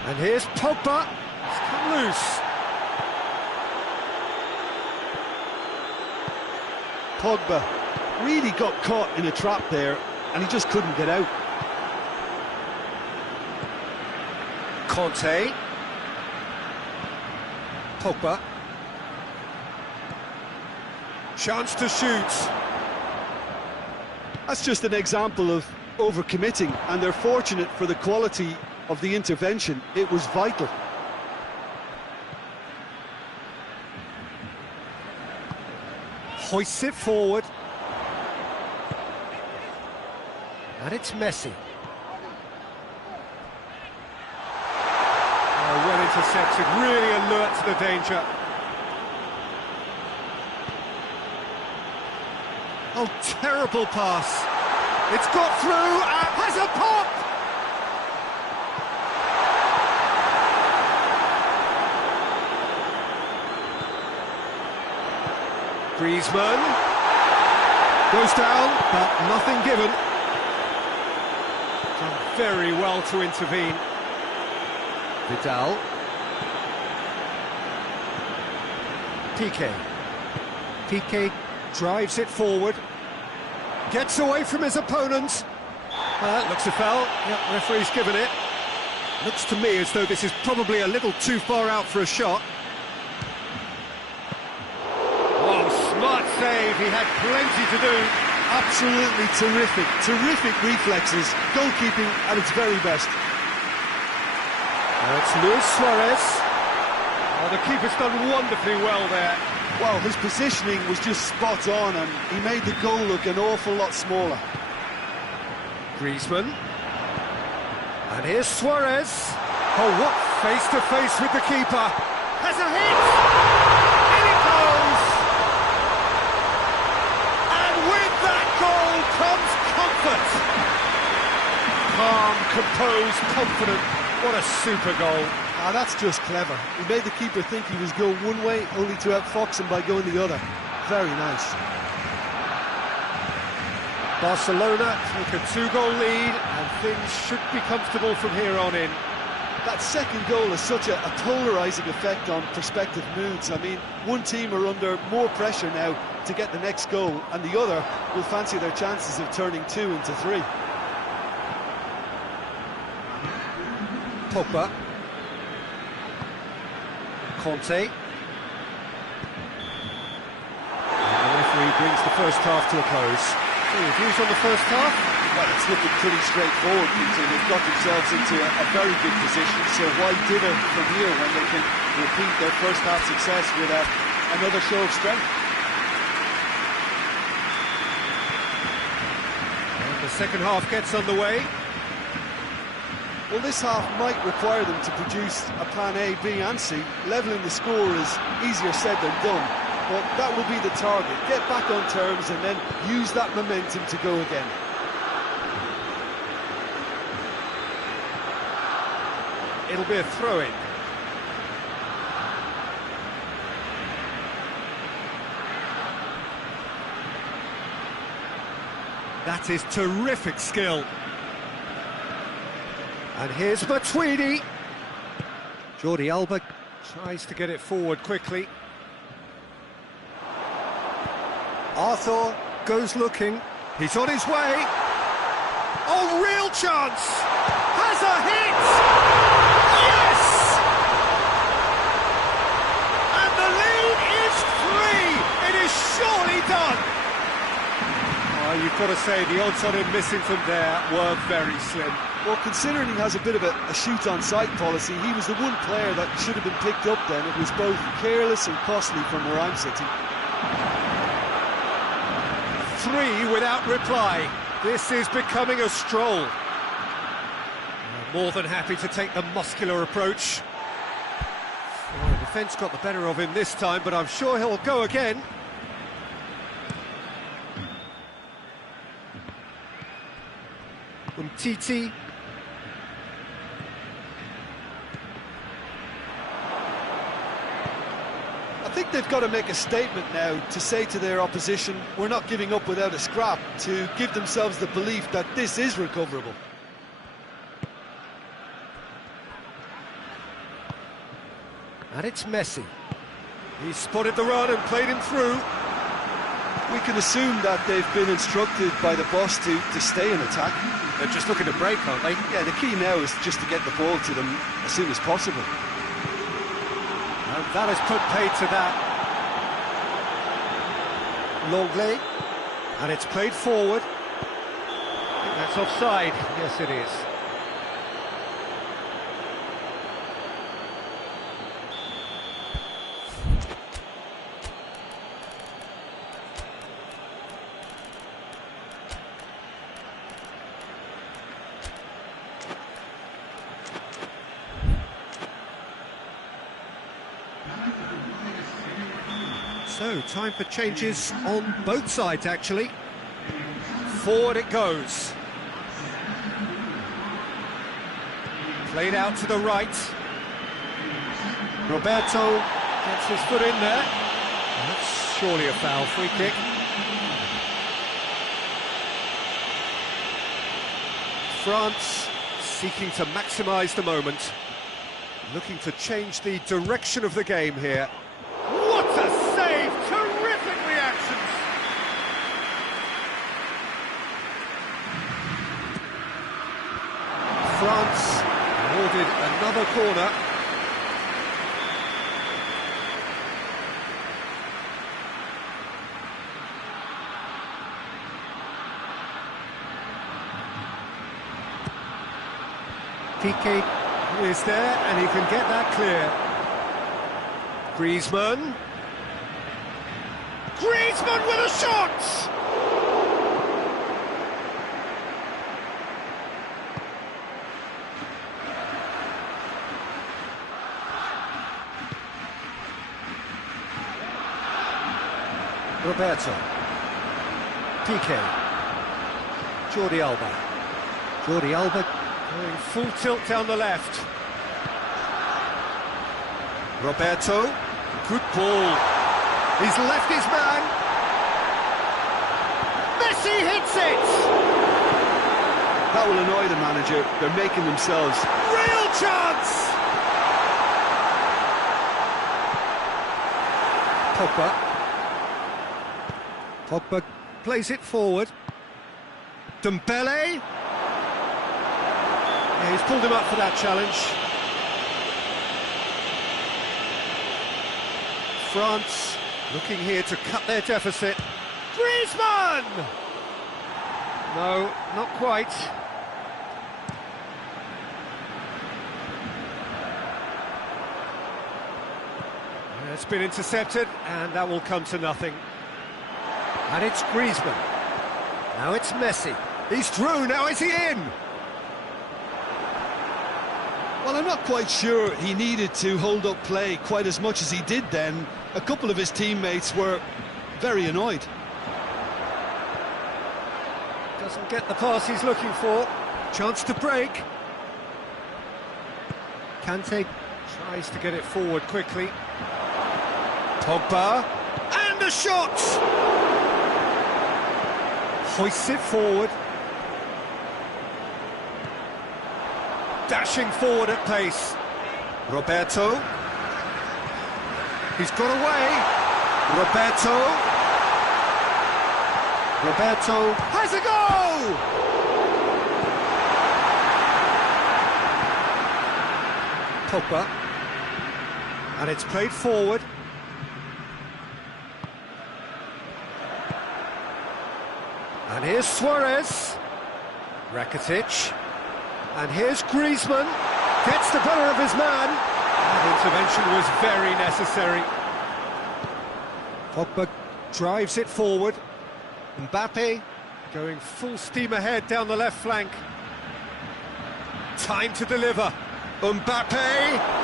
And here's Pogba. It's come loose. Pogba really got caught in a trap there, and he just couldn't get out. Conte. Pogba. Chance to shoot. That's just an example of overcommitting, and they're fortunate for the quality of the intervention. It was vital. Hoists it forward. And it's Messi. Oh, well intercepted, really alert to the danger. Oh, terrible pass. It's got through and has a pop! Griezmann goes down, but nothing given. Done very well to intervene. Vidal. Piqué drives it forward. Gets away from his opponent. Looks a foul. Yep, referee's given it. Looks to me as though this is probably a little too far out for a shot. believe he had plenty to do. Absolutely terrific, terrific reflexes, goalkeeping at its very best. Now it's Luis Suarez. Oh, the keeper's done wonderfully well there. Well, his positioning was just spot on, and he made the goal look an awful lot smaller. Griezmann. And here's Suarez. Oh, what face-to-face with the keeper. Has a hit! In it goes! And with that goal comes comfort. Calm, composed, confident. What a super goal. Ah, that's just clever. He made the keeper think he was going one way, only to outfox him by going the other. Very nice. Barcelona take a 2-goal lead, and things should be comfortable from here on in. That second goal has such a polarising effect on prospective moods. I mean, one team are under more pressure now to get the next goal, and the other will fancy their chances of turning 2 into 3. Pogba. Conte. And the referee brings the first half to a close. Any views on the first half? Well, it's looking pretty straightforward, Peter. They've got themselves into a very good position, so why dither from here when they can repeat their first half success with another show of strength? And the second half gets underway. Well, this half might require them to produce a plan A, B and C. Levelling the score is easier said than done, but that will be the target. Get back on terms and then use that momentum to go again. It'll be a throw-in. That is terrific skill. And here's Matuidi. Jordi Alba tries to get it forward quickly. Arthur goes looking. He's on his way. Oh, real chance! Has a hit! Yes! And the lead is 3! It is surely done! Oh, you've got to say, the odds on him missing from there were very slim. Well, considering he has a bit of a shoot-on-sight policy, he was the one player that should have been picked up then. It was both careless and costly from where I'm sitting. 3 without reply. This is becoming a stroll. More than happy to take the muscular approach. Well, the defence got the better of him this time, but I'm sure he'll go again. Titi. I think they've got to make a statement now to say to their opposition, we're not giving up without a scrap, to give themselves the belief that this is recoverable. And it's Messi. He's spotted the run and played him through. We can assume that they've been instructed by the boss to stay in attack. They're just looking to break, aren't they? Yeah, the key now is just to get the ball to them as soon as possible. And that has put paid to that. Longley. And it's played forward. I think that's offside. Yes, it is. So, time for changes on both sides, actually. Forward it goes. Played out to the right. Roberto gets his foot in there. That's surely a foul, free kick. France seeking to maximise the moment. Looking to change the direction of the game here. What a save! Terrific reactions! France awarded another corner. Piqué is there, and he can get that clear. Griezmann. Griezmann with a shot! Roberto. Piqué. Jordi Alba. Jordi Alba going full tilt down the left. Roberto. Good ball. He's left his man. Messi hits it! That will annoy the manager. They're making themselves. Real chance! Pogba plays it forward. Dembele. Yeah, he's pulled him up for that challenge. France looking here to cut their deficit. Griezmann! No, not quite. It's been intercepted, and that will come to nothing. And it's Griezmann. Now it's Messi. He's through, now is he in? Well, I'm not quite sure he needed to hold up play quite as much as he did then. A couple of his teammates were very annoyed. Doesn't get the pass he's looking for. Chance to break. Kante tries to get it forward quickly. Pogba. And a shot! Hoists it forward. Dashing forward at pace. Roberto. He's got away. Roberto. Roberto has a goal! Pogba. And it's played forward. And here's Suarez. Rakitic. And here's Griezmann. Gets the better of his man. That intervention was very necessary. Pogba drives it forward. Mbappe going full steam ahead down the left flank. Time to deliver. Mbappe.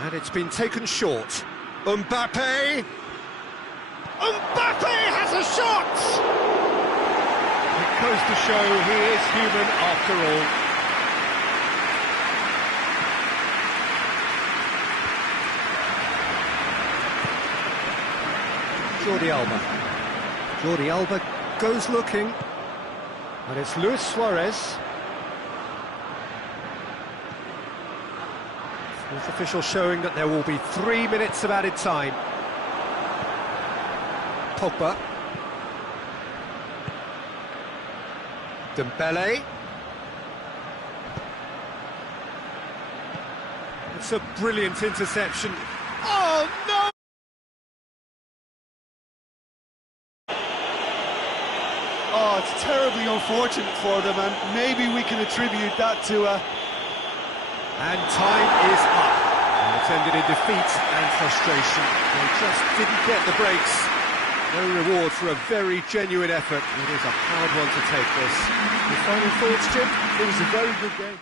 And it's been taken short. Mbappe! Mbappe has a shot! It goes to show he is human after all. Jordi Alba. Jordi Alba goes looking. And it's Luis Suarez. Fourth official showing that there will be 3 minutes of added time. Pogba. Dembele. It's a brilliant interception. Oh, no! Oh, it's terribly unfortunate for them, and maybe we can attribute that to And time is up. And it's ended in defeat and frustration. They just didn't get the breaks. No reward for a very genuine effort. It is a hard one to take, this. Your final thoughts, Jim? It was a very good game.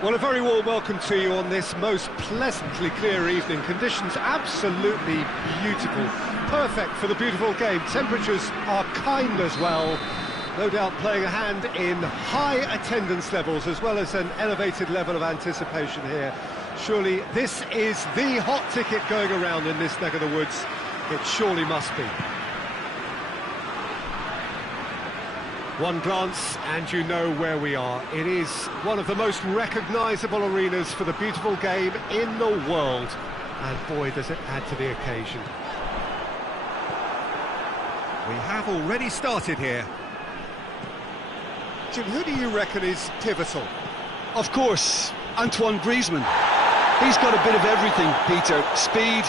Well, a very warm welcome to you on this most pleasantly clear evening. Conditions absolutely beautiful. Perfect for the beautiful game. Temperatures are kind as well. No doubt playing a hand in high attendance levels as well as an elevated level of anticipation here. Surely this is the hot ticket going around in this neck of the woods. It surely must be. One glance and you know where we are. It is one of the most recognisable arenas for the beautiful game in the world. And boy, does it add to the occasion. We have already started here. Jim, who do you reckon is pivotal? Of course, Antoine Griezmann. He's got a bit of everything, Peter. Speed,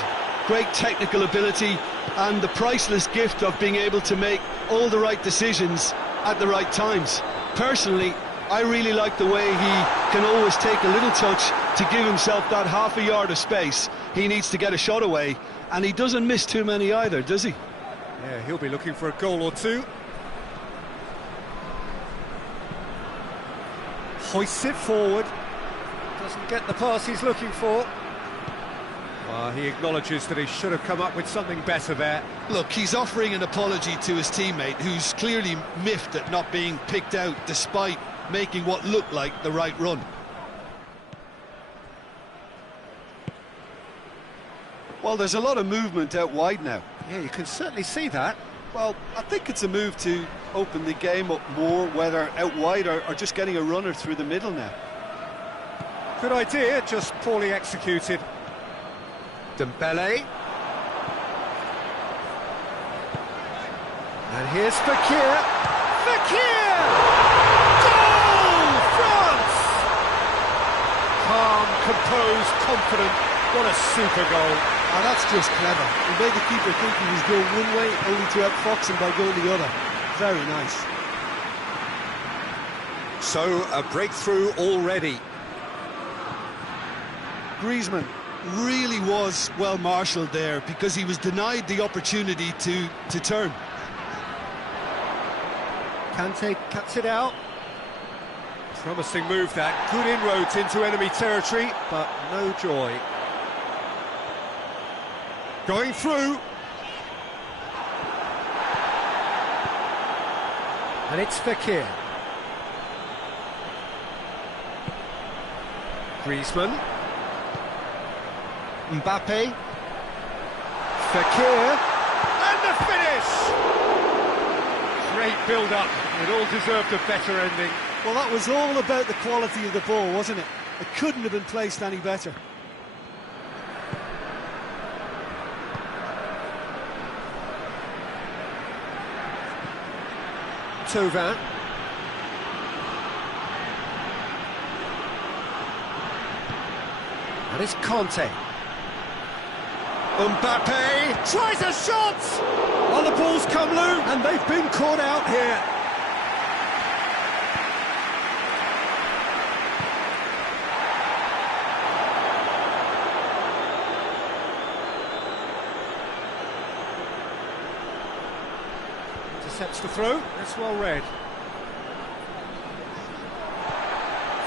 great technical ability, and the priceless gift of being able to make all the right decisions at the right times. Personally, I really like the way he can always take a little touch to give himself that half a yard of space he needs to get a shot away, and he doesn't miss too many either, does he? Yeah, he'll be looking for a goal or two. Hoists it forward. Doesn't get the pass he's looking for. Well, he acknowledges that he should have come up with something better there. Look, he's offering an apology to his teammate, who's clearly miffed at not being picked out despite making what looked like the right run. Well, there's a lot of movement out wide now. Yeah, you can certainly see that. Well, I think it's a move to open the game up more, whether out wide or just getting a runner through the middle now. Good idea, just poorly executed. Dembele. And here's Fekir. Fekir! Goal! France! Calm, composed, confident. What a super goal. And that's just clever. He made the keeper think he was going one way, only to outfox him by going the other. Very nice. So, a breakthrough already. Griezmann really was well marshalled there because he was denied the opportunity to turn. Kante cuts it out. Promising move that. Good inroads into enemy territory, but no joy. Going through. And it's Fekir. Griezmann. Mbappe. Fekir. And the finish! Great build-up. It all deserved a better ending. Well, that was all about the quality of the ball, wasn't it? It couldn't have been placed any better. Thauvin. And it's Conte. Mbappe tries a shot! Well, the ball's come loose, and they've been caught out here. Intercepts the throw. That's well read.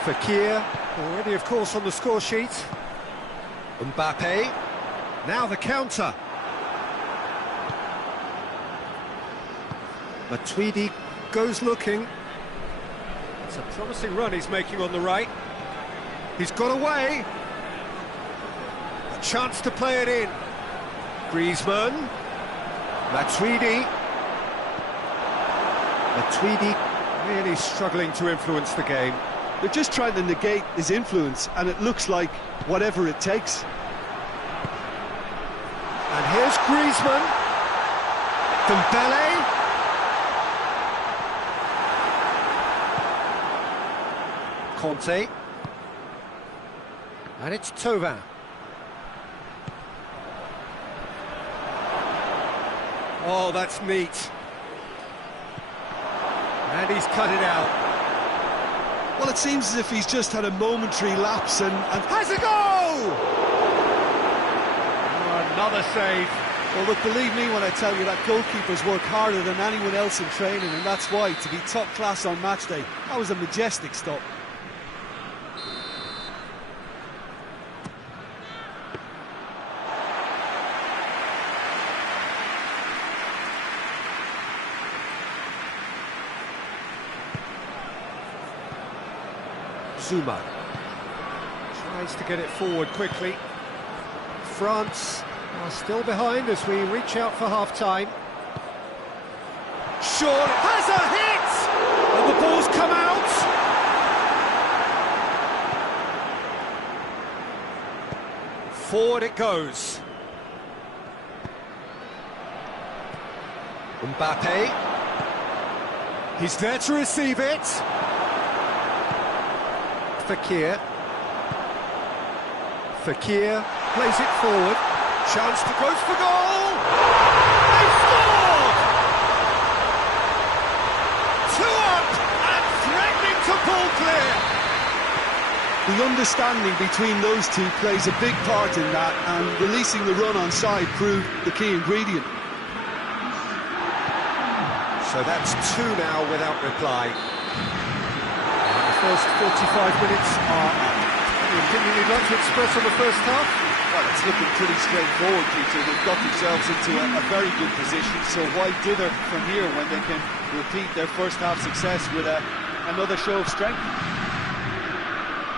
Fekir, already, of course, on the score sheet. Mbappe. Now the counter. Matuidi goes looking. It's a promising run he's making on the right. He's got away. A chance to play it in. Griezmann. Matuidi. Matuidi really struggling to influence the game. They're just trying to negate his influence, and it looks like whatever it takes. And here's Griezmann. Dembele. Conte. And it's Thauvin. Oh, that's neat. And he's cut it out. Well, it seems as if he's just had a momentary lapse and has a goal! Oh, another save. Well, look, believe me when I tell you that goalkeepers work harder than anyone else in training, and that's why, to be top class on match day, that was a majestic stop. Zuma tries to get it forward quickly. France are still behind as we reach out for half-time. Shaw has a hit! And the ball's come out! Forward it goes. Mbappe. He's there to receive it. Fekir plays it forward. Chance to go for goal! They scored! 2 up and threatening to pull clear. The understanding between those two plays a big part in that, and releasing the run on side proved the key ingredient. So that's 2 now without reply. The first 45 minutes are up. Any opinion you'd like to express on the first half? Well, it's looking pretty straightforward, Peter. They've got themselves into a very good position, so why dither from here when they can repeat their first half success with another show of strength?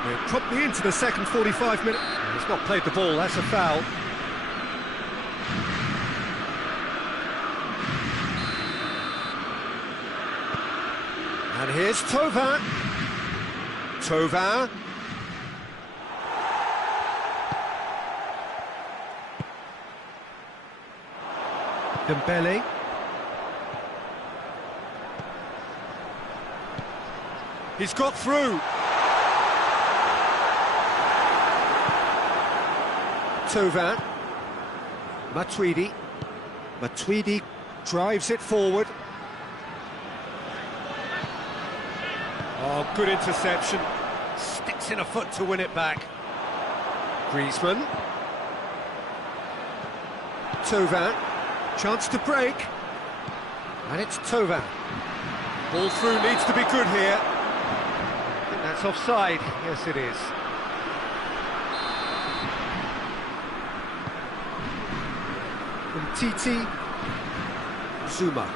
We're promptly into the second 45 minutes. He's not played the ball, that's a foul. And here's Thauvin. Dembele. He's got through. Thauvin. Matuidi drives it forward. Oh, good interception. Sticks in a foot to win it back. Griezmann. Thauvin. Chance to break. And it's Thauvin. Ball through needs to be good here. I think that's offside. Yes, it is. Titi. Zuma.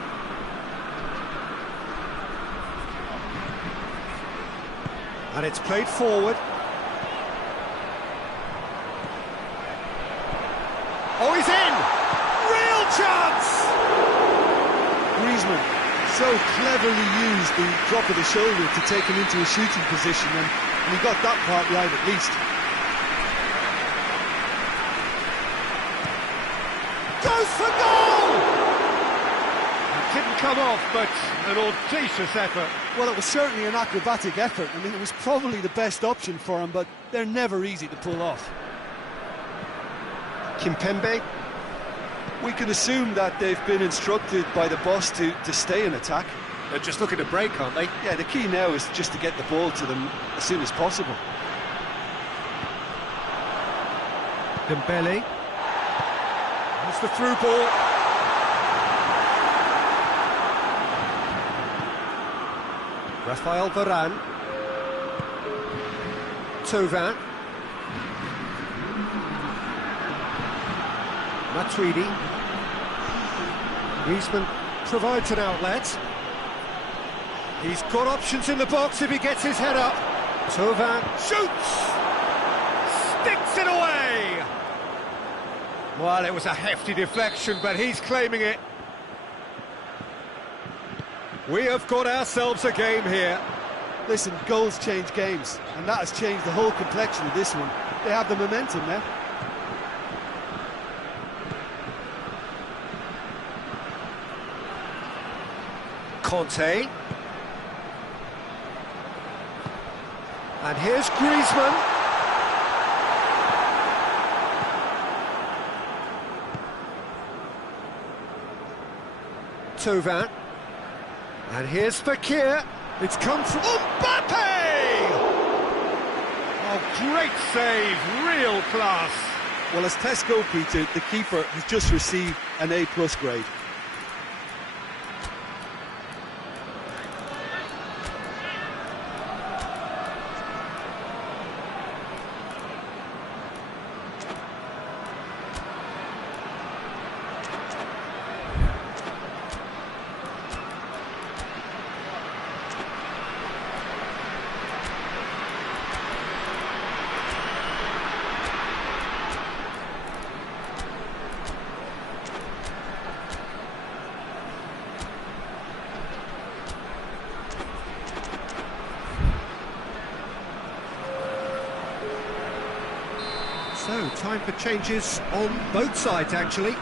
And it's played forward. Oh, he's in! Real chance! Griezmann so cleverly used the drop of the shoulder to take him into a shooting position, and he got that part right at least. Goes for goal! It didn't come off, but an audacious effort. Well, it was certainly an acrobatic effort. I mean, it was probably the best option for him, but they're never easy to pull off. Kimpembe. We can assume that they've been instructed by the boss to stay in attack. They're just looking to break, aren't they? Yeah, the key now is just to get the ball to them as soon as possible. Dembele. That's the through ball. Raphael Varane. Thauvin. Matuidi. Griezmann provides an outlet. He's got options in the box if he gets his head up. Thauvin shoots! Sticks it away! Well, it was a hefty deflection, but he's claiming it. We have got ourselves a game here. Listen, goals change games, and that has changed the whole complexion of this one. They have the momentum now. Conte. And here's Griezmann. Thauvin. And here's Fekir. It's come from Mbappe! Oh, great save, real class. Well, as tests go, Peter, the keeper has just received an A+ grade. So, time for changes on both sides, actually.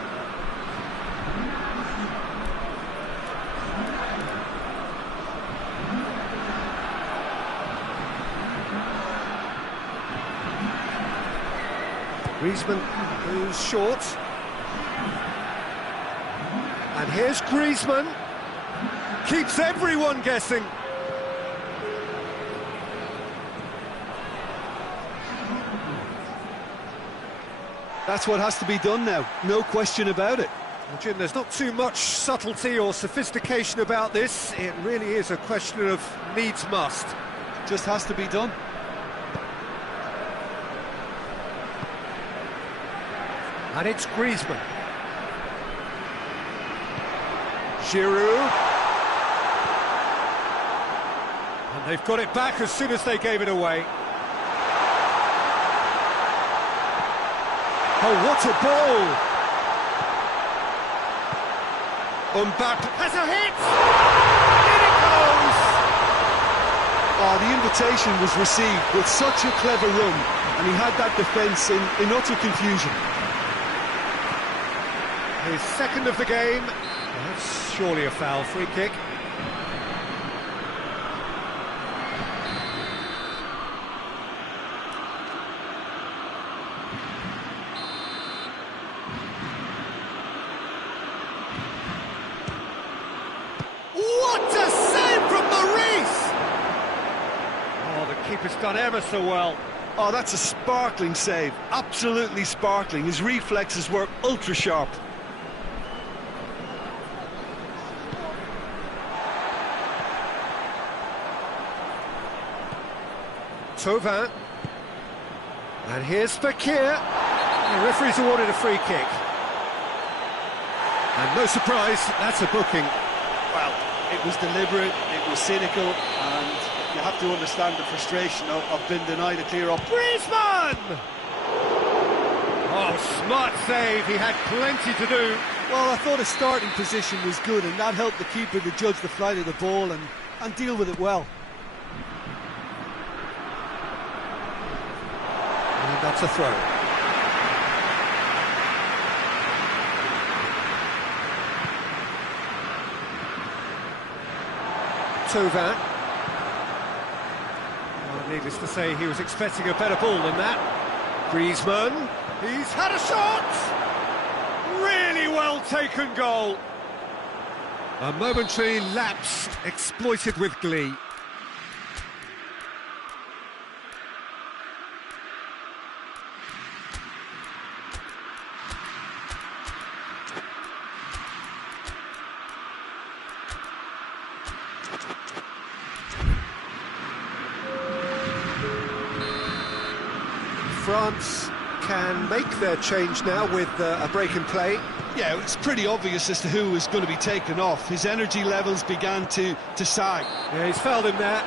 Griezmann moves short. And here's Griezmann. Keeps everyone guessing. That's what has to be done now, no question about it. Well, Jim, there's not too much subtlety or sophistication about this. It really is a question of needs must. Just has to be done. And it's Griezmann. Giroud. And they've got it back as soon as they gave it away. Oh, what a ball! Mbappe has a hit! In it goes! Oh, the invitation was received with such a clever run, and he had that defence in utter confusion. His second of the game. That's surely a foul, free kick. What a save from Maurice! Oh, the keeper's done ever so well. Oh, that's a sparkling save, absolutely sparkling. His reflexes were ultra sharp. Thauvin. And here's Fekir. The referee's awarded a free kick. And no surprise, that's a booking. Well, it was deliberate, it was cynical, and you have to understand the frustration of being denied a clear-up. Griezmann! Oh, smart save, he had plenty to do. Well, I thought his starting position was good, and that helped the keeper to judge the flight of the ball and deal with it well. And that's a throw. Thauvin. Well, needless to say, he was expecting a better ball than that. Griezmann. He's had a shot! Really well taken goal. A momentary lapse exploited with glee. France can make their change now with a break in play. Yeah, it's pretty obvious as to who was going to be taken off. His energy levels began to sag. Yeah, he's fouled him there.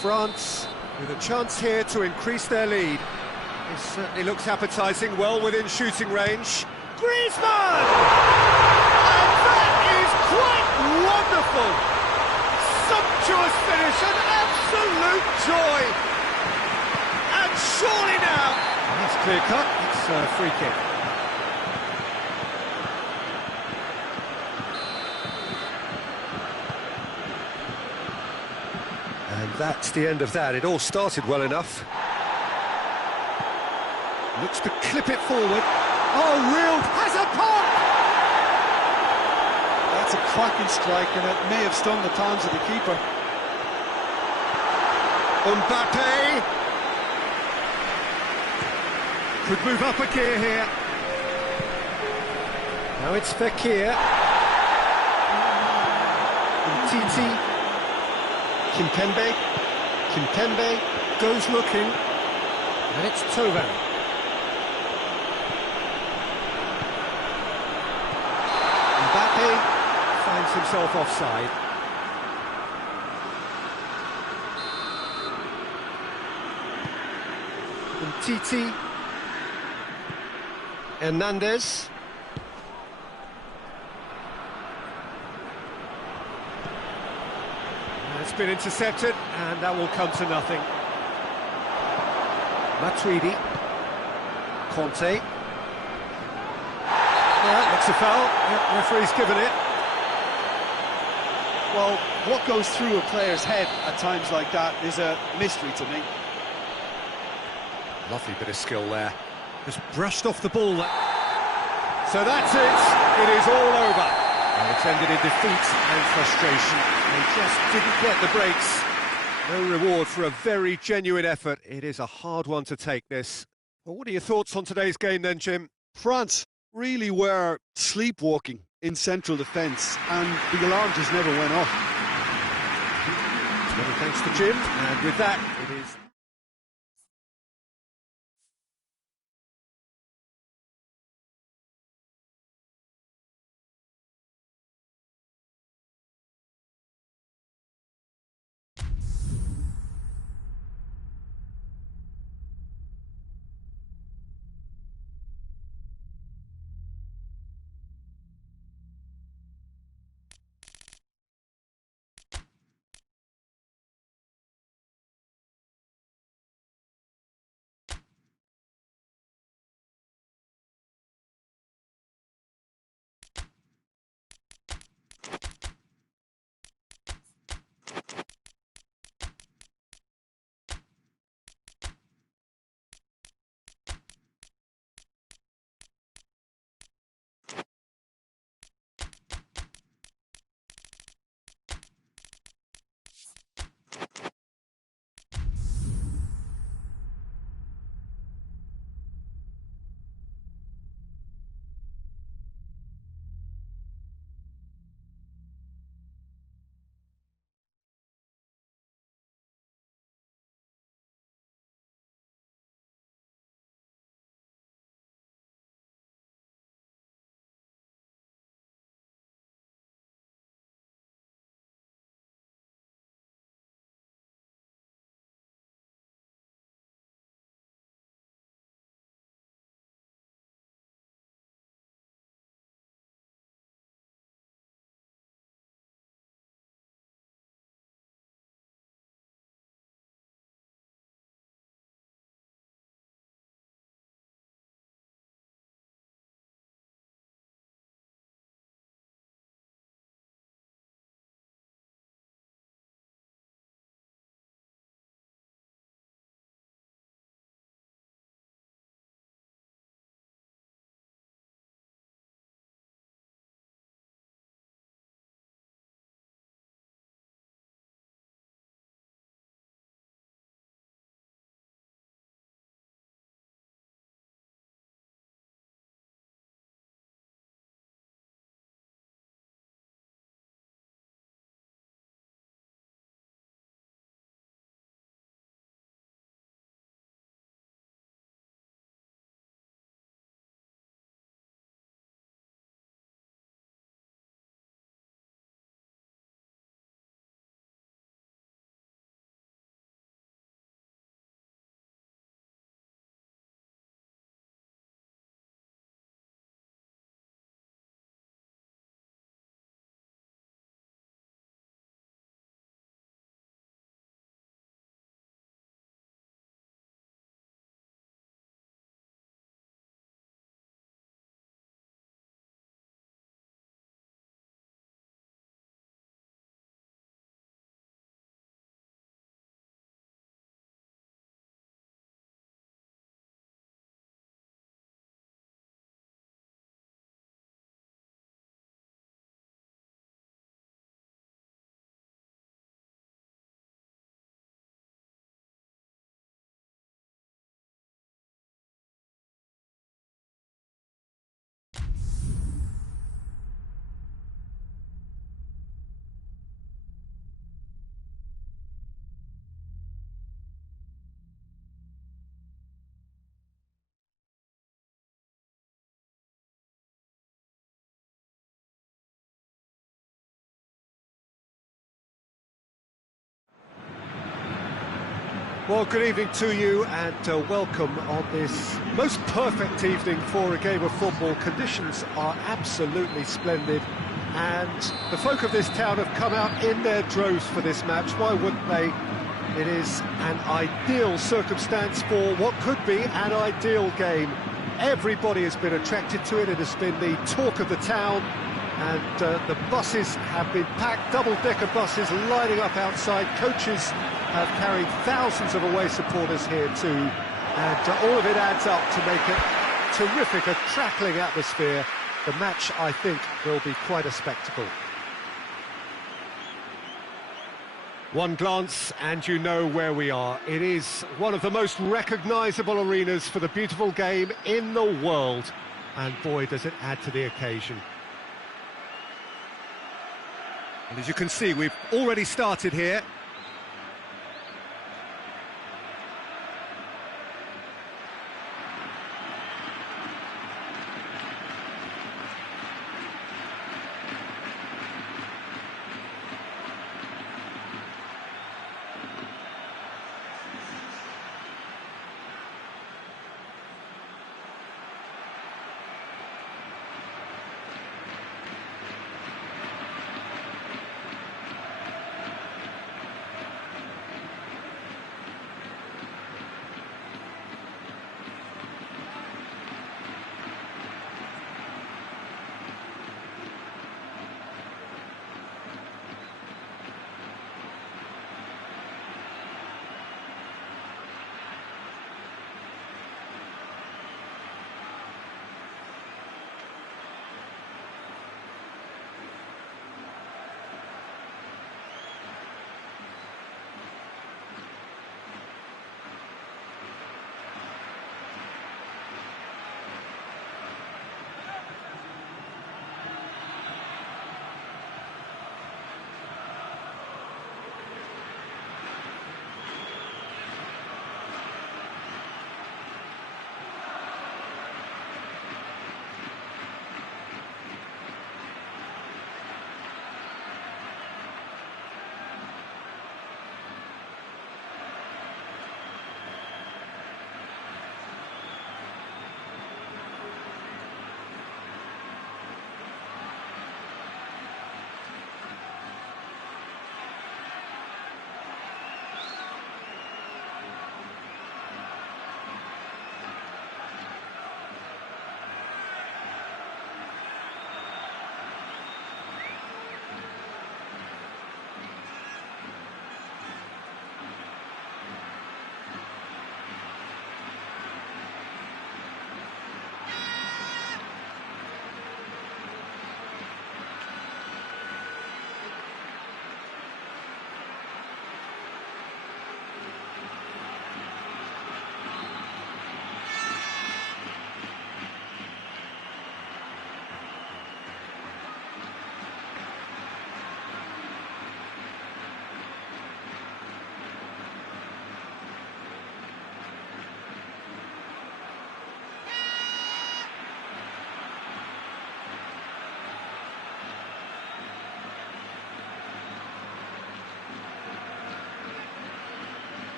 France with a chance here to increase their lead. It certainly looks appetising, well within shooting range. Griezmann! And that is quite wonderful! Sumptuous finish, an absolute joy! And surely now... That's clear cut, it's a free kick. And that's the end of that. It all started well enough. Looks to clip it forward. Oh, real has a pop! That's a cracking strike, and it may have stung the palms of the keeper. Mbappe could move up a gear here. Now it's Fekir. Titi. Kimpembe goes looking. And it's Thauvin. Mbappe finds himself offside. Titi. Hernandez. That's been intercepted, and that will come to nothing. Matuidi. Conte. Yeah, looks a foul. Yeah, referee's given it. Well, what goes through a player's head at times like that is a mystery to me. Lovely bit of skill there. Just brushed off the ball. So that's it. It is all over. And it's ended in defeat and frustration. They just didn't get the breaks. No reward for a very genuine effort. It is a hard one to take, this. Well, what are your thoughts on today's game then, Jim? France really were sleepwalking in central defence, and the alarm just never went off. Many thanks to Jim, and with that, it is... Well, good evening to you and welcome on this most perfect evening for a game of football. Conditions are absolutely splendid and the folk of this town have come out in their droves for this match. Why wouldn't they? It is an ideal circumstance for what could be an ideal game. Everybody has been attracted to it. It has been the talk of the town, and the buses have been packed, double-decker buses lining up outside. Coaches have carried thousands of away supporters here too, and all of it adds up to make it terrific, a crackling atmosphere. The match, I think, will be quite a spectacle. One glance and you know where we are. It is one of the most recognisable arenas for the beautiful game in the world, and boy, does it add to the occasion. And as you can see, we've already started here.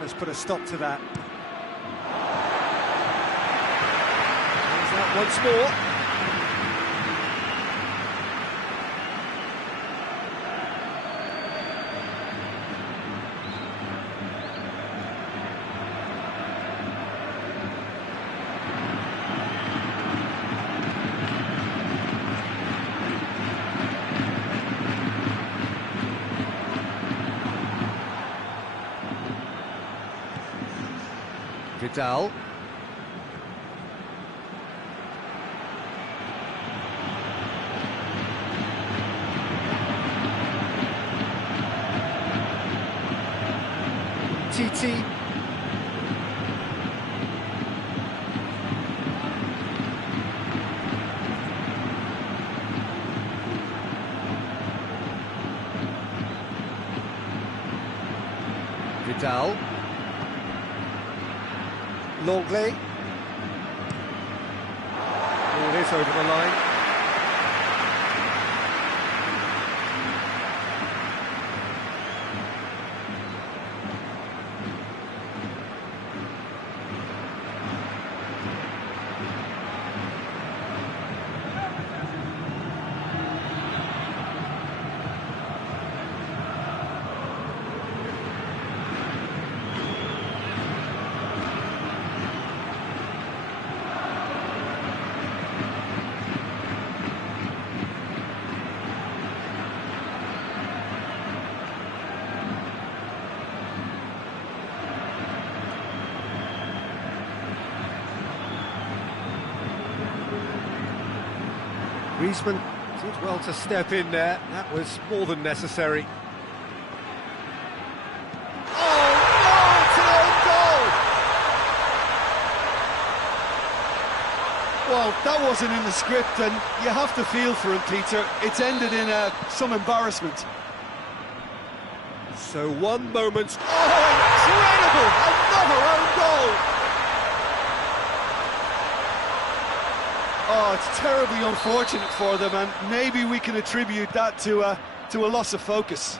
Has put a stop to that. There's that once more. Vidal. Titi. Vidal. Longley. Ball is over the line. Griezmann did well to step in there. That was more than necessary. Oh, no, it's an own goal! Well, that wasn't in the script, and you have to feel for him, Peter. It's ended in some embarrassment. So one moment. Oh, incredible! Another own goal! Oh, it's terribly unfortunate for them, and maybe we can attribute that to a loss of focus.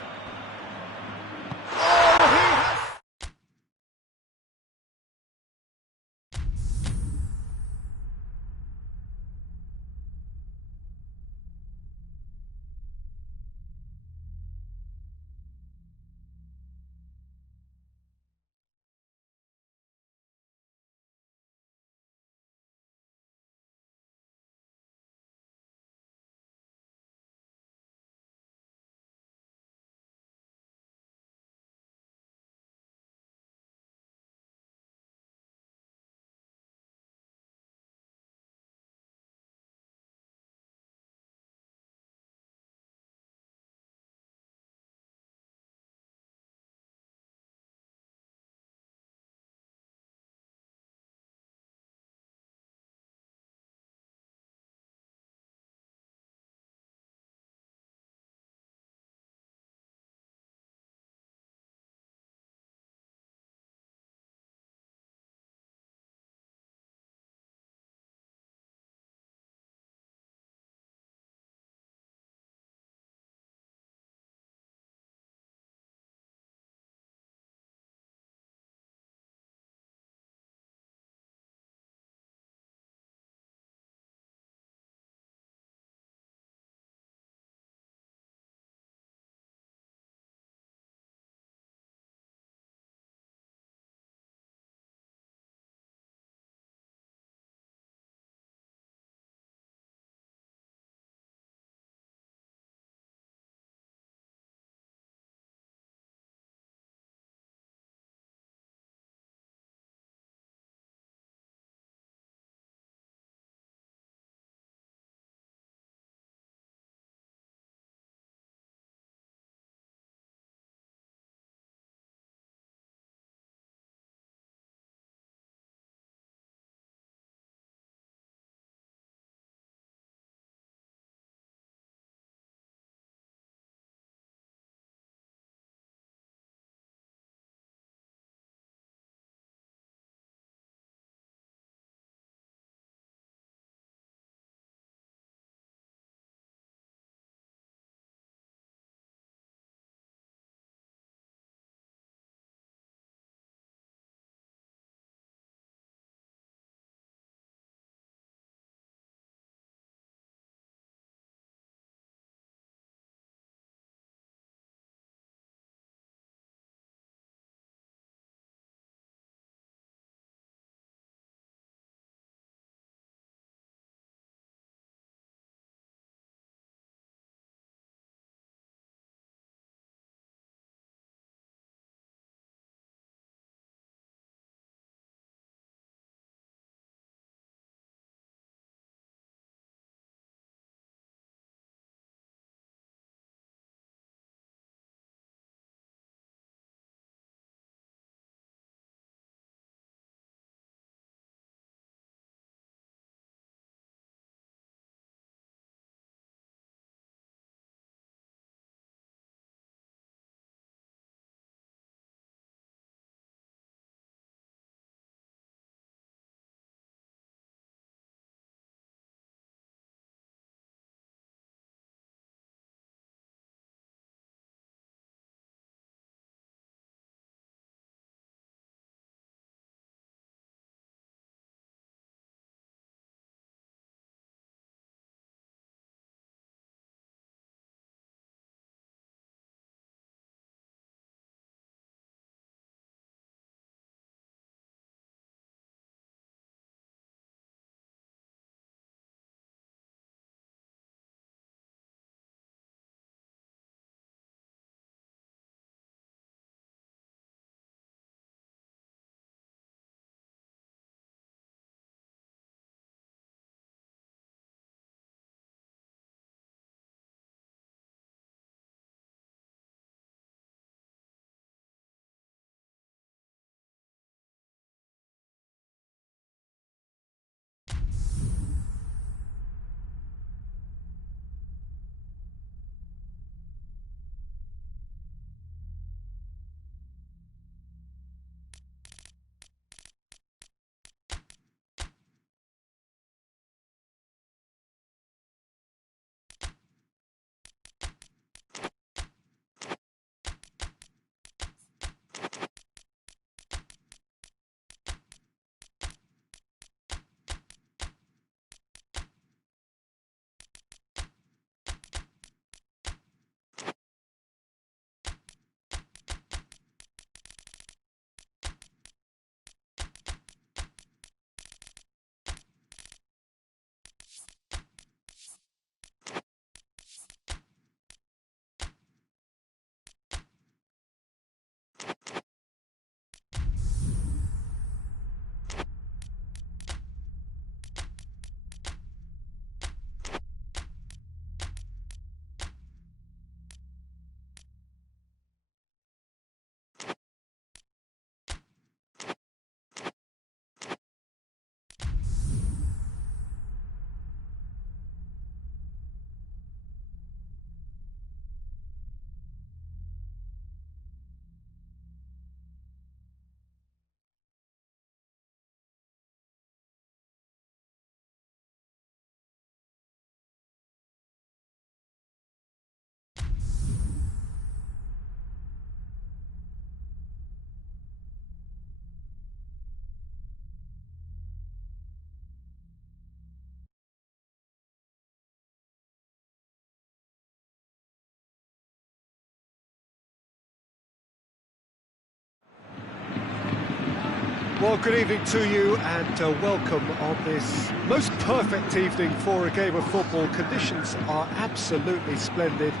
Well, good evening to you and welcome on this most perfect evening for a game of football. Conditions are absolutely splendid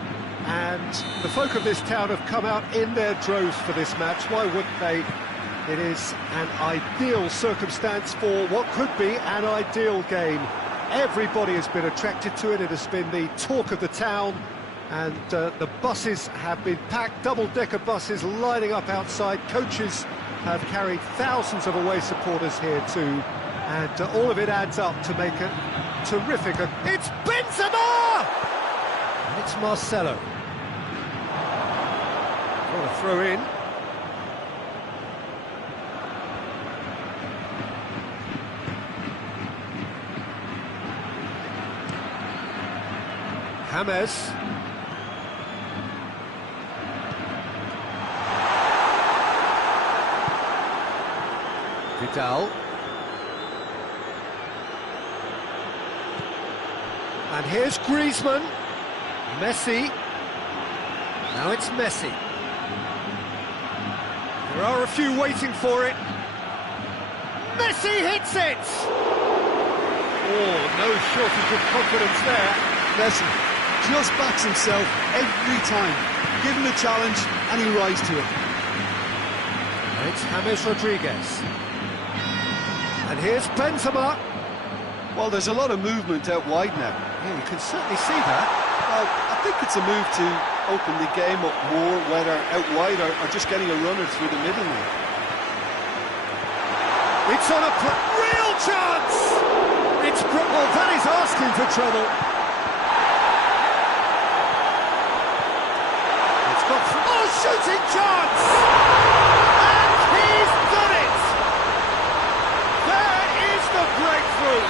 and the folk of this town have come out in their droves for this match. Why wouldn't they? It is an ideal circumstance for what could be an ideal game. Everybody has been attracted to it. It has been the talk of the town, and the buses have been packed, double-decker buses lining up outside. Coaches have carried thousands of away supporters here too, and all of it adds up to make it terrific. It's Benzema! And it's Marcelo. What a throw in. James. Vidal. And here's Griezmann. Messi. Now it's Messi. There are a few waiting for it. Messi hits it! Oh, no shortage of confidence there. Messi just backs himself every time. Give him a challenge and he rises to it. And it's James Rodriguez. And here's Benzema. Well, there's a lot of movement out wide now. Yeah, you can certainly see that. Well, I think it's a move to open the game up more, whether out wide or just getting a runner through the middle now. It's on a real chance! Well, that is asking for trouble. It's got... Oh, shooting chance! And he's done it! There is the breakthrough!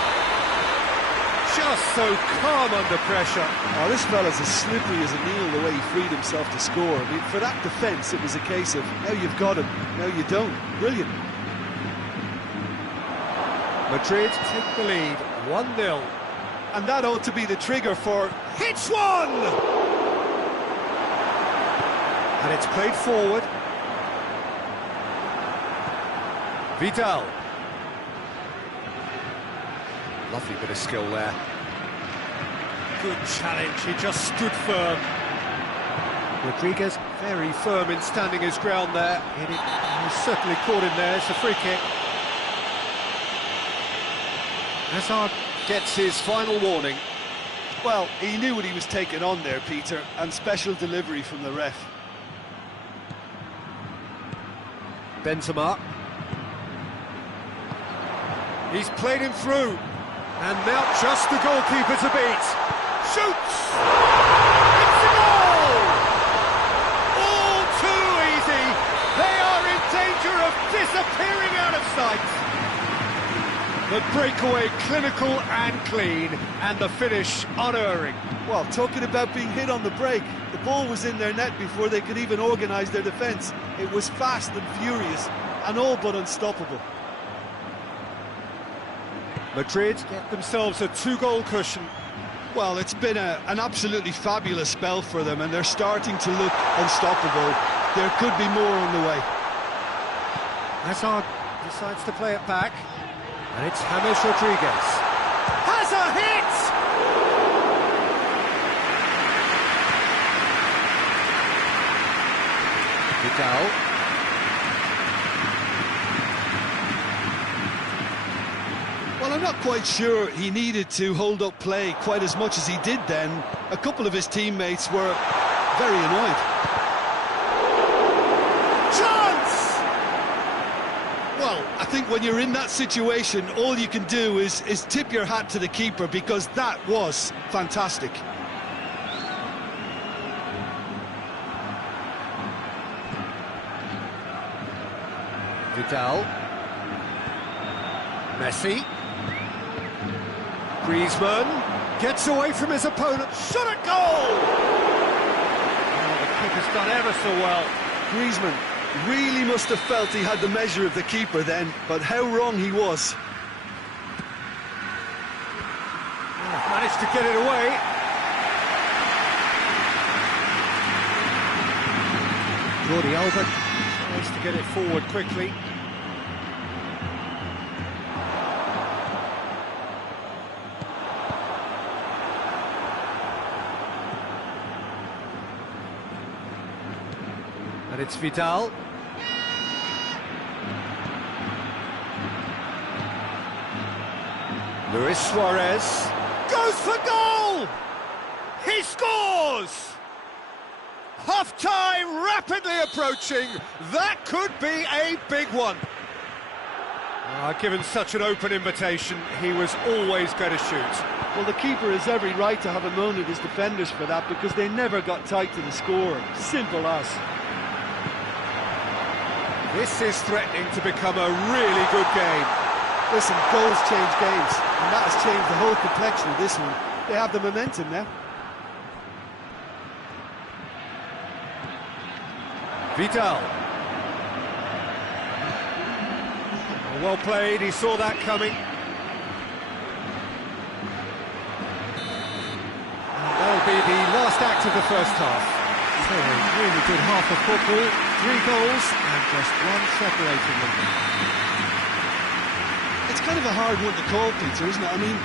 Just so calm under pressure. Oh, this fella's as slippery as a needle the way he freed himself to score. I mean, for that defence, it was a case of, now you've got him, now you don't. Brilliant. Madrid take the lead, 1-0. And that ought to be the trigger for... Hits one! And it's played forward. Vidal. Lovely bit of skill there. Good challenge, he just stood firm. Rodriguez very firm in standing his ground there. He's certainly caught him there, it's a free kick. Hazard gets his final warning. Well, he knew what he was taking on there, Peter, and special delivery from the ref. Benzema. He's played him through. And now just the goalkeeper to beat. Shoots! It's a goal! All too easy. They are in danger of disappearing out of sight. The breakaway clinical and clean, and the finish unerring. Well, talking about being hit on the break, the ball was in their net before they could even organise their defence. It was fast and furious, and all but unstoppable. Madrid get themselves a 2-goal cushion. Well, it's been an absolutely fabulous spell for them, and they're starting to look unstoppable. There could be more on the way. Hazard decides to play it back. And it's James Rodriguez. Has a hit! Vidal. Well, I'm not quite sure he needed to hold up play quite as much as he did then. A couple of his teammates were very annoyed. Well, I think when you're in that situation, all you can do is tip your hat to the keeper, because that was fantastic. Vidal. Messi. Griezmann gets away from his opponent. Shot at goal! Oh, the kick has done ever so well. Griezmann really must have felt he had the measure of the keeper then, but how wrong he was. Oh, managed to get it away. Jordi Alba tries to get it forward quickly. it's Vidal. Luis Suarez goes for goal! He scores! Half-time rapidly approaching. That could be a big one. Given such an open invitation, he was always going to shoot. Well, the keeper has every right to have a moan at his defenders for that, because they never got tight to the score. Simple as. This is threatening to become a really good game. Listen, goals change games, and that has changed the whole complexion of this one. They have the momentum now. Vidal. Well played, he saw that coming. That'll be the last act of the first half. So a really good half of football, 3 goals and just one separating them. It's kind of a hard one to call, Peter, isn't it? I mean,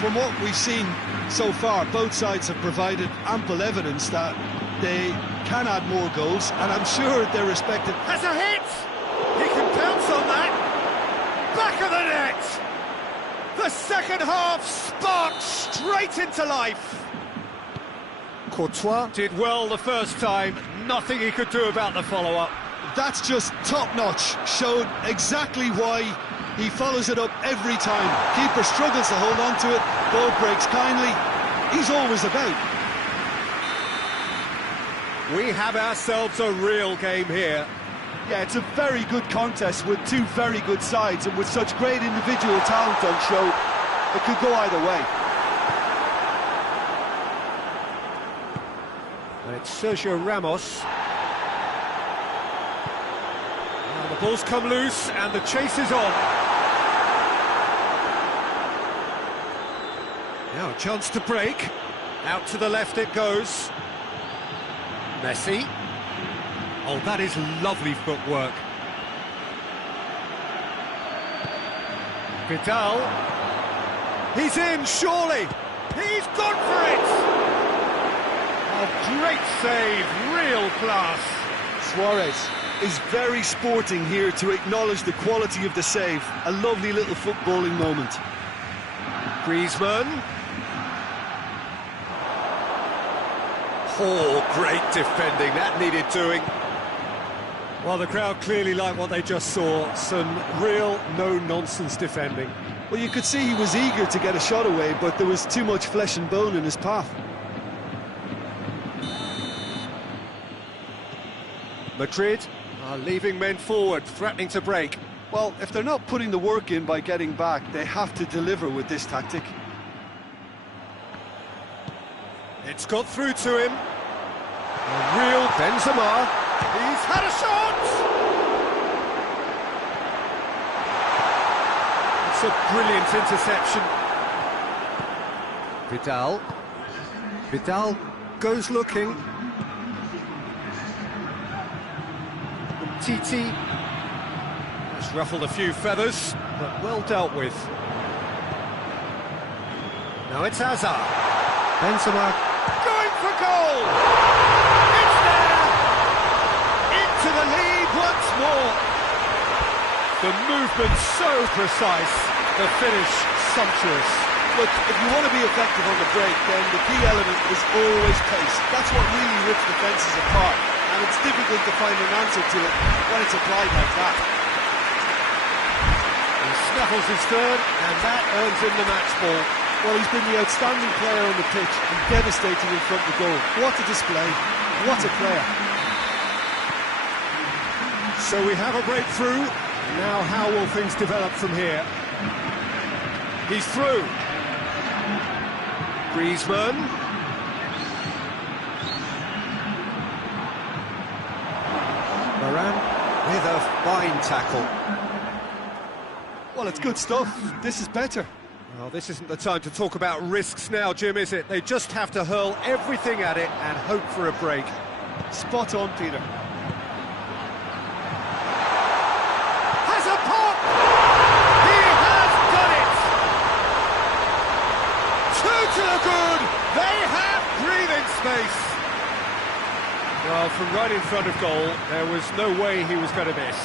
from what we've seen so far, both sides have provided ample evidence that they can add more goals, and I'm sure their respective... Has a hit! He can pounce on that! Back of the net! The second half sparked straight into life! Courtois did well the first time, nothing he could do about the follow-up. That's just top-notch, showed exactly why he follows it up every time. Keeper struggles to hold on to it, ball breaks kindly, he's always about. We have ourselves a real game here. Yeah, it's a very good contest with 2 very good sides, and with such great individual talent on show, it could go either way. And it's Sergio Ramos. Now the ball's come loose and the chase is on. Now a chance to break. Out to the left it goes. Messi. Oh, that is lovely footwork. Vidal. He's in, surely. He's gone for it. Oh, great save, real class. Suarez is very sporting here to acknowledge the quality of the save. A lovely little footballing moment. Griezmann. Oh, great defending, that needed doing. Well, the crowd clearly liked what they just saw. Some real no-nonsense defending. Well, you could see he was eager to get a shot away, but there was too much flesh and bone in his path. Madrid are leaving men forward, threatening to break. Well, if they're not putting the work in by getting back, they have to deliver with this tactic. It's got through to him. A real Benzema. He's had a shot! It's a brilliant interception. Vidal. Vidal goes looking. Titi has ruffled a few feathers, but well dealt with. Now it's Hazard. Benzema going for goal! It's there! Into the lead once more. The movement so precise, the finish sumptuous. Look, if you want to be effective on the break, then the key element is always pace. That's what really rips defences apart, and it's difficult to find an answer to it when it's applied like that. He snaffles his third, and that earns him the match ball. Well, he's been the outstanding player on the pitch and devastating in front of the goal. What a display, what a player. So we have a breakthrough. Now how will things develop from here? He's through. Griezmann. Varane with a fine tackle. Well, it's good stuff. This is better. Well, this isn't the time to talk about risks now, Jim, is it? They just have to hurl everything at it and hope for a break. Spot on, Peter. Has a pop! He has done it! Two to the good! They have breathing space! Oh, Well, from right in front of goal, there was no way he was going to miss.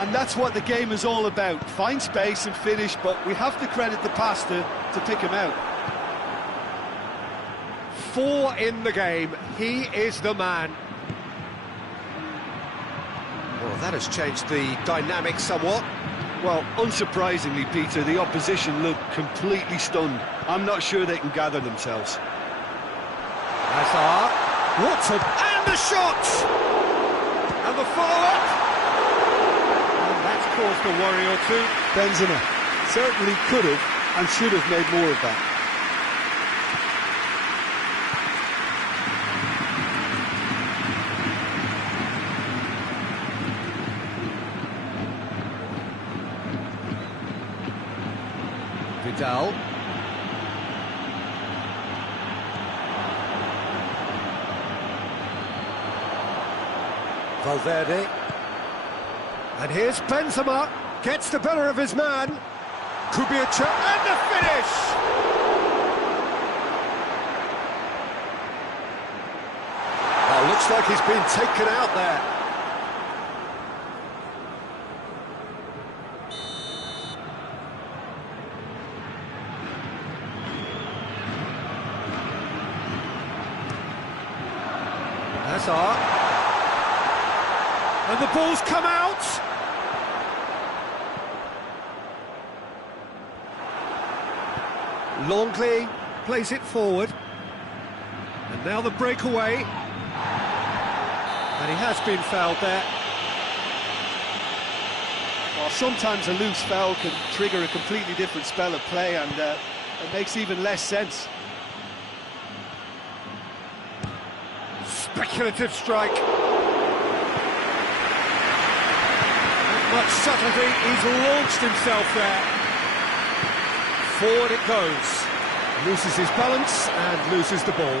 And that's what the game is all about. Find space and finish, but we have to credit the pass to pick him out. 4 in the game. He is the man. Well, that has changed the dynamic somewhat. Well, unsurprisingly, Peter, the opposition look completely stunned. I'm not sure they can gather themselves. Hazard, Watson, and the shot! And the follow-up! And that's caused a worry or two. Benzema certainly could have and should have made more of that. Vidal. Valverde. And here's Benzema. Gets the better of his man. Could be a chance. And the finish! Oh, looks like he's been taken out there. Hazard. And the ball's come out. Longley plays it forward. And now the breakaway. And he has been fouled there. Well, sometimes a loose foul can trigger a completely different spell of play, and it makes even less sense. Speculative strike. Much subtlety, he's launched himself there. Forward it goes. Loses his balance and loses the ball.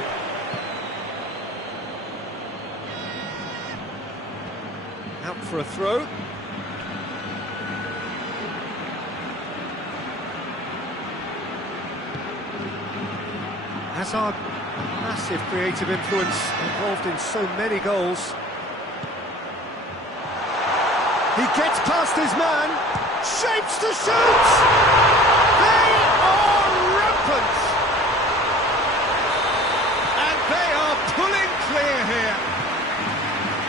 Out for a throw. Hazard, massive creative influence, involved in so many goals. He gets past his man, shapes to shoot! They are rampant! And they are pulling clear here.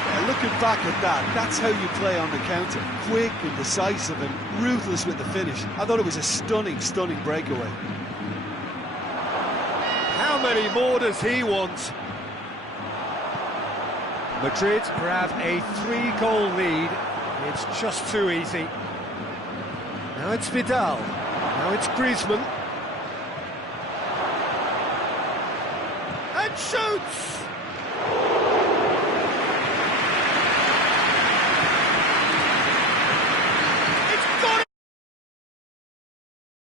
Yeah, looking back at that, that's how you play on the counter. Quick and decisive and ruthless with the finish. I thought it was a stunning, stunning breakaway. How many more does he want? Madrid grab a 3-goal lead. It's just too easy. Now it's Vidal. Now it's Griezmann. And shoots!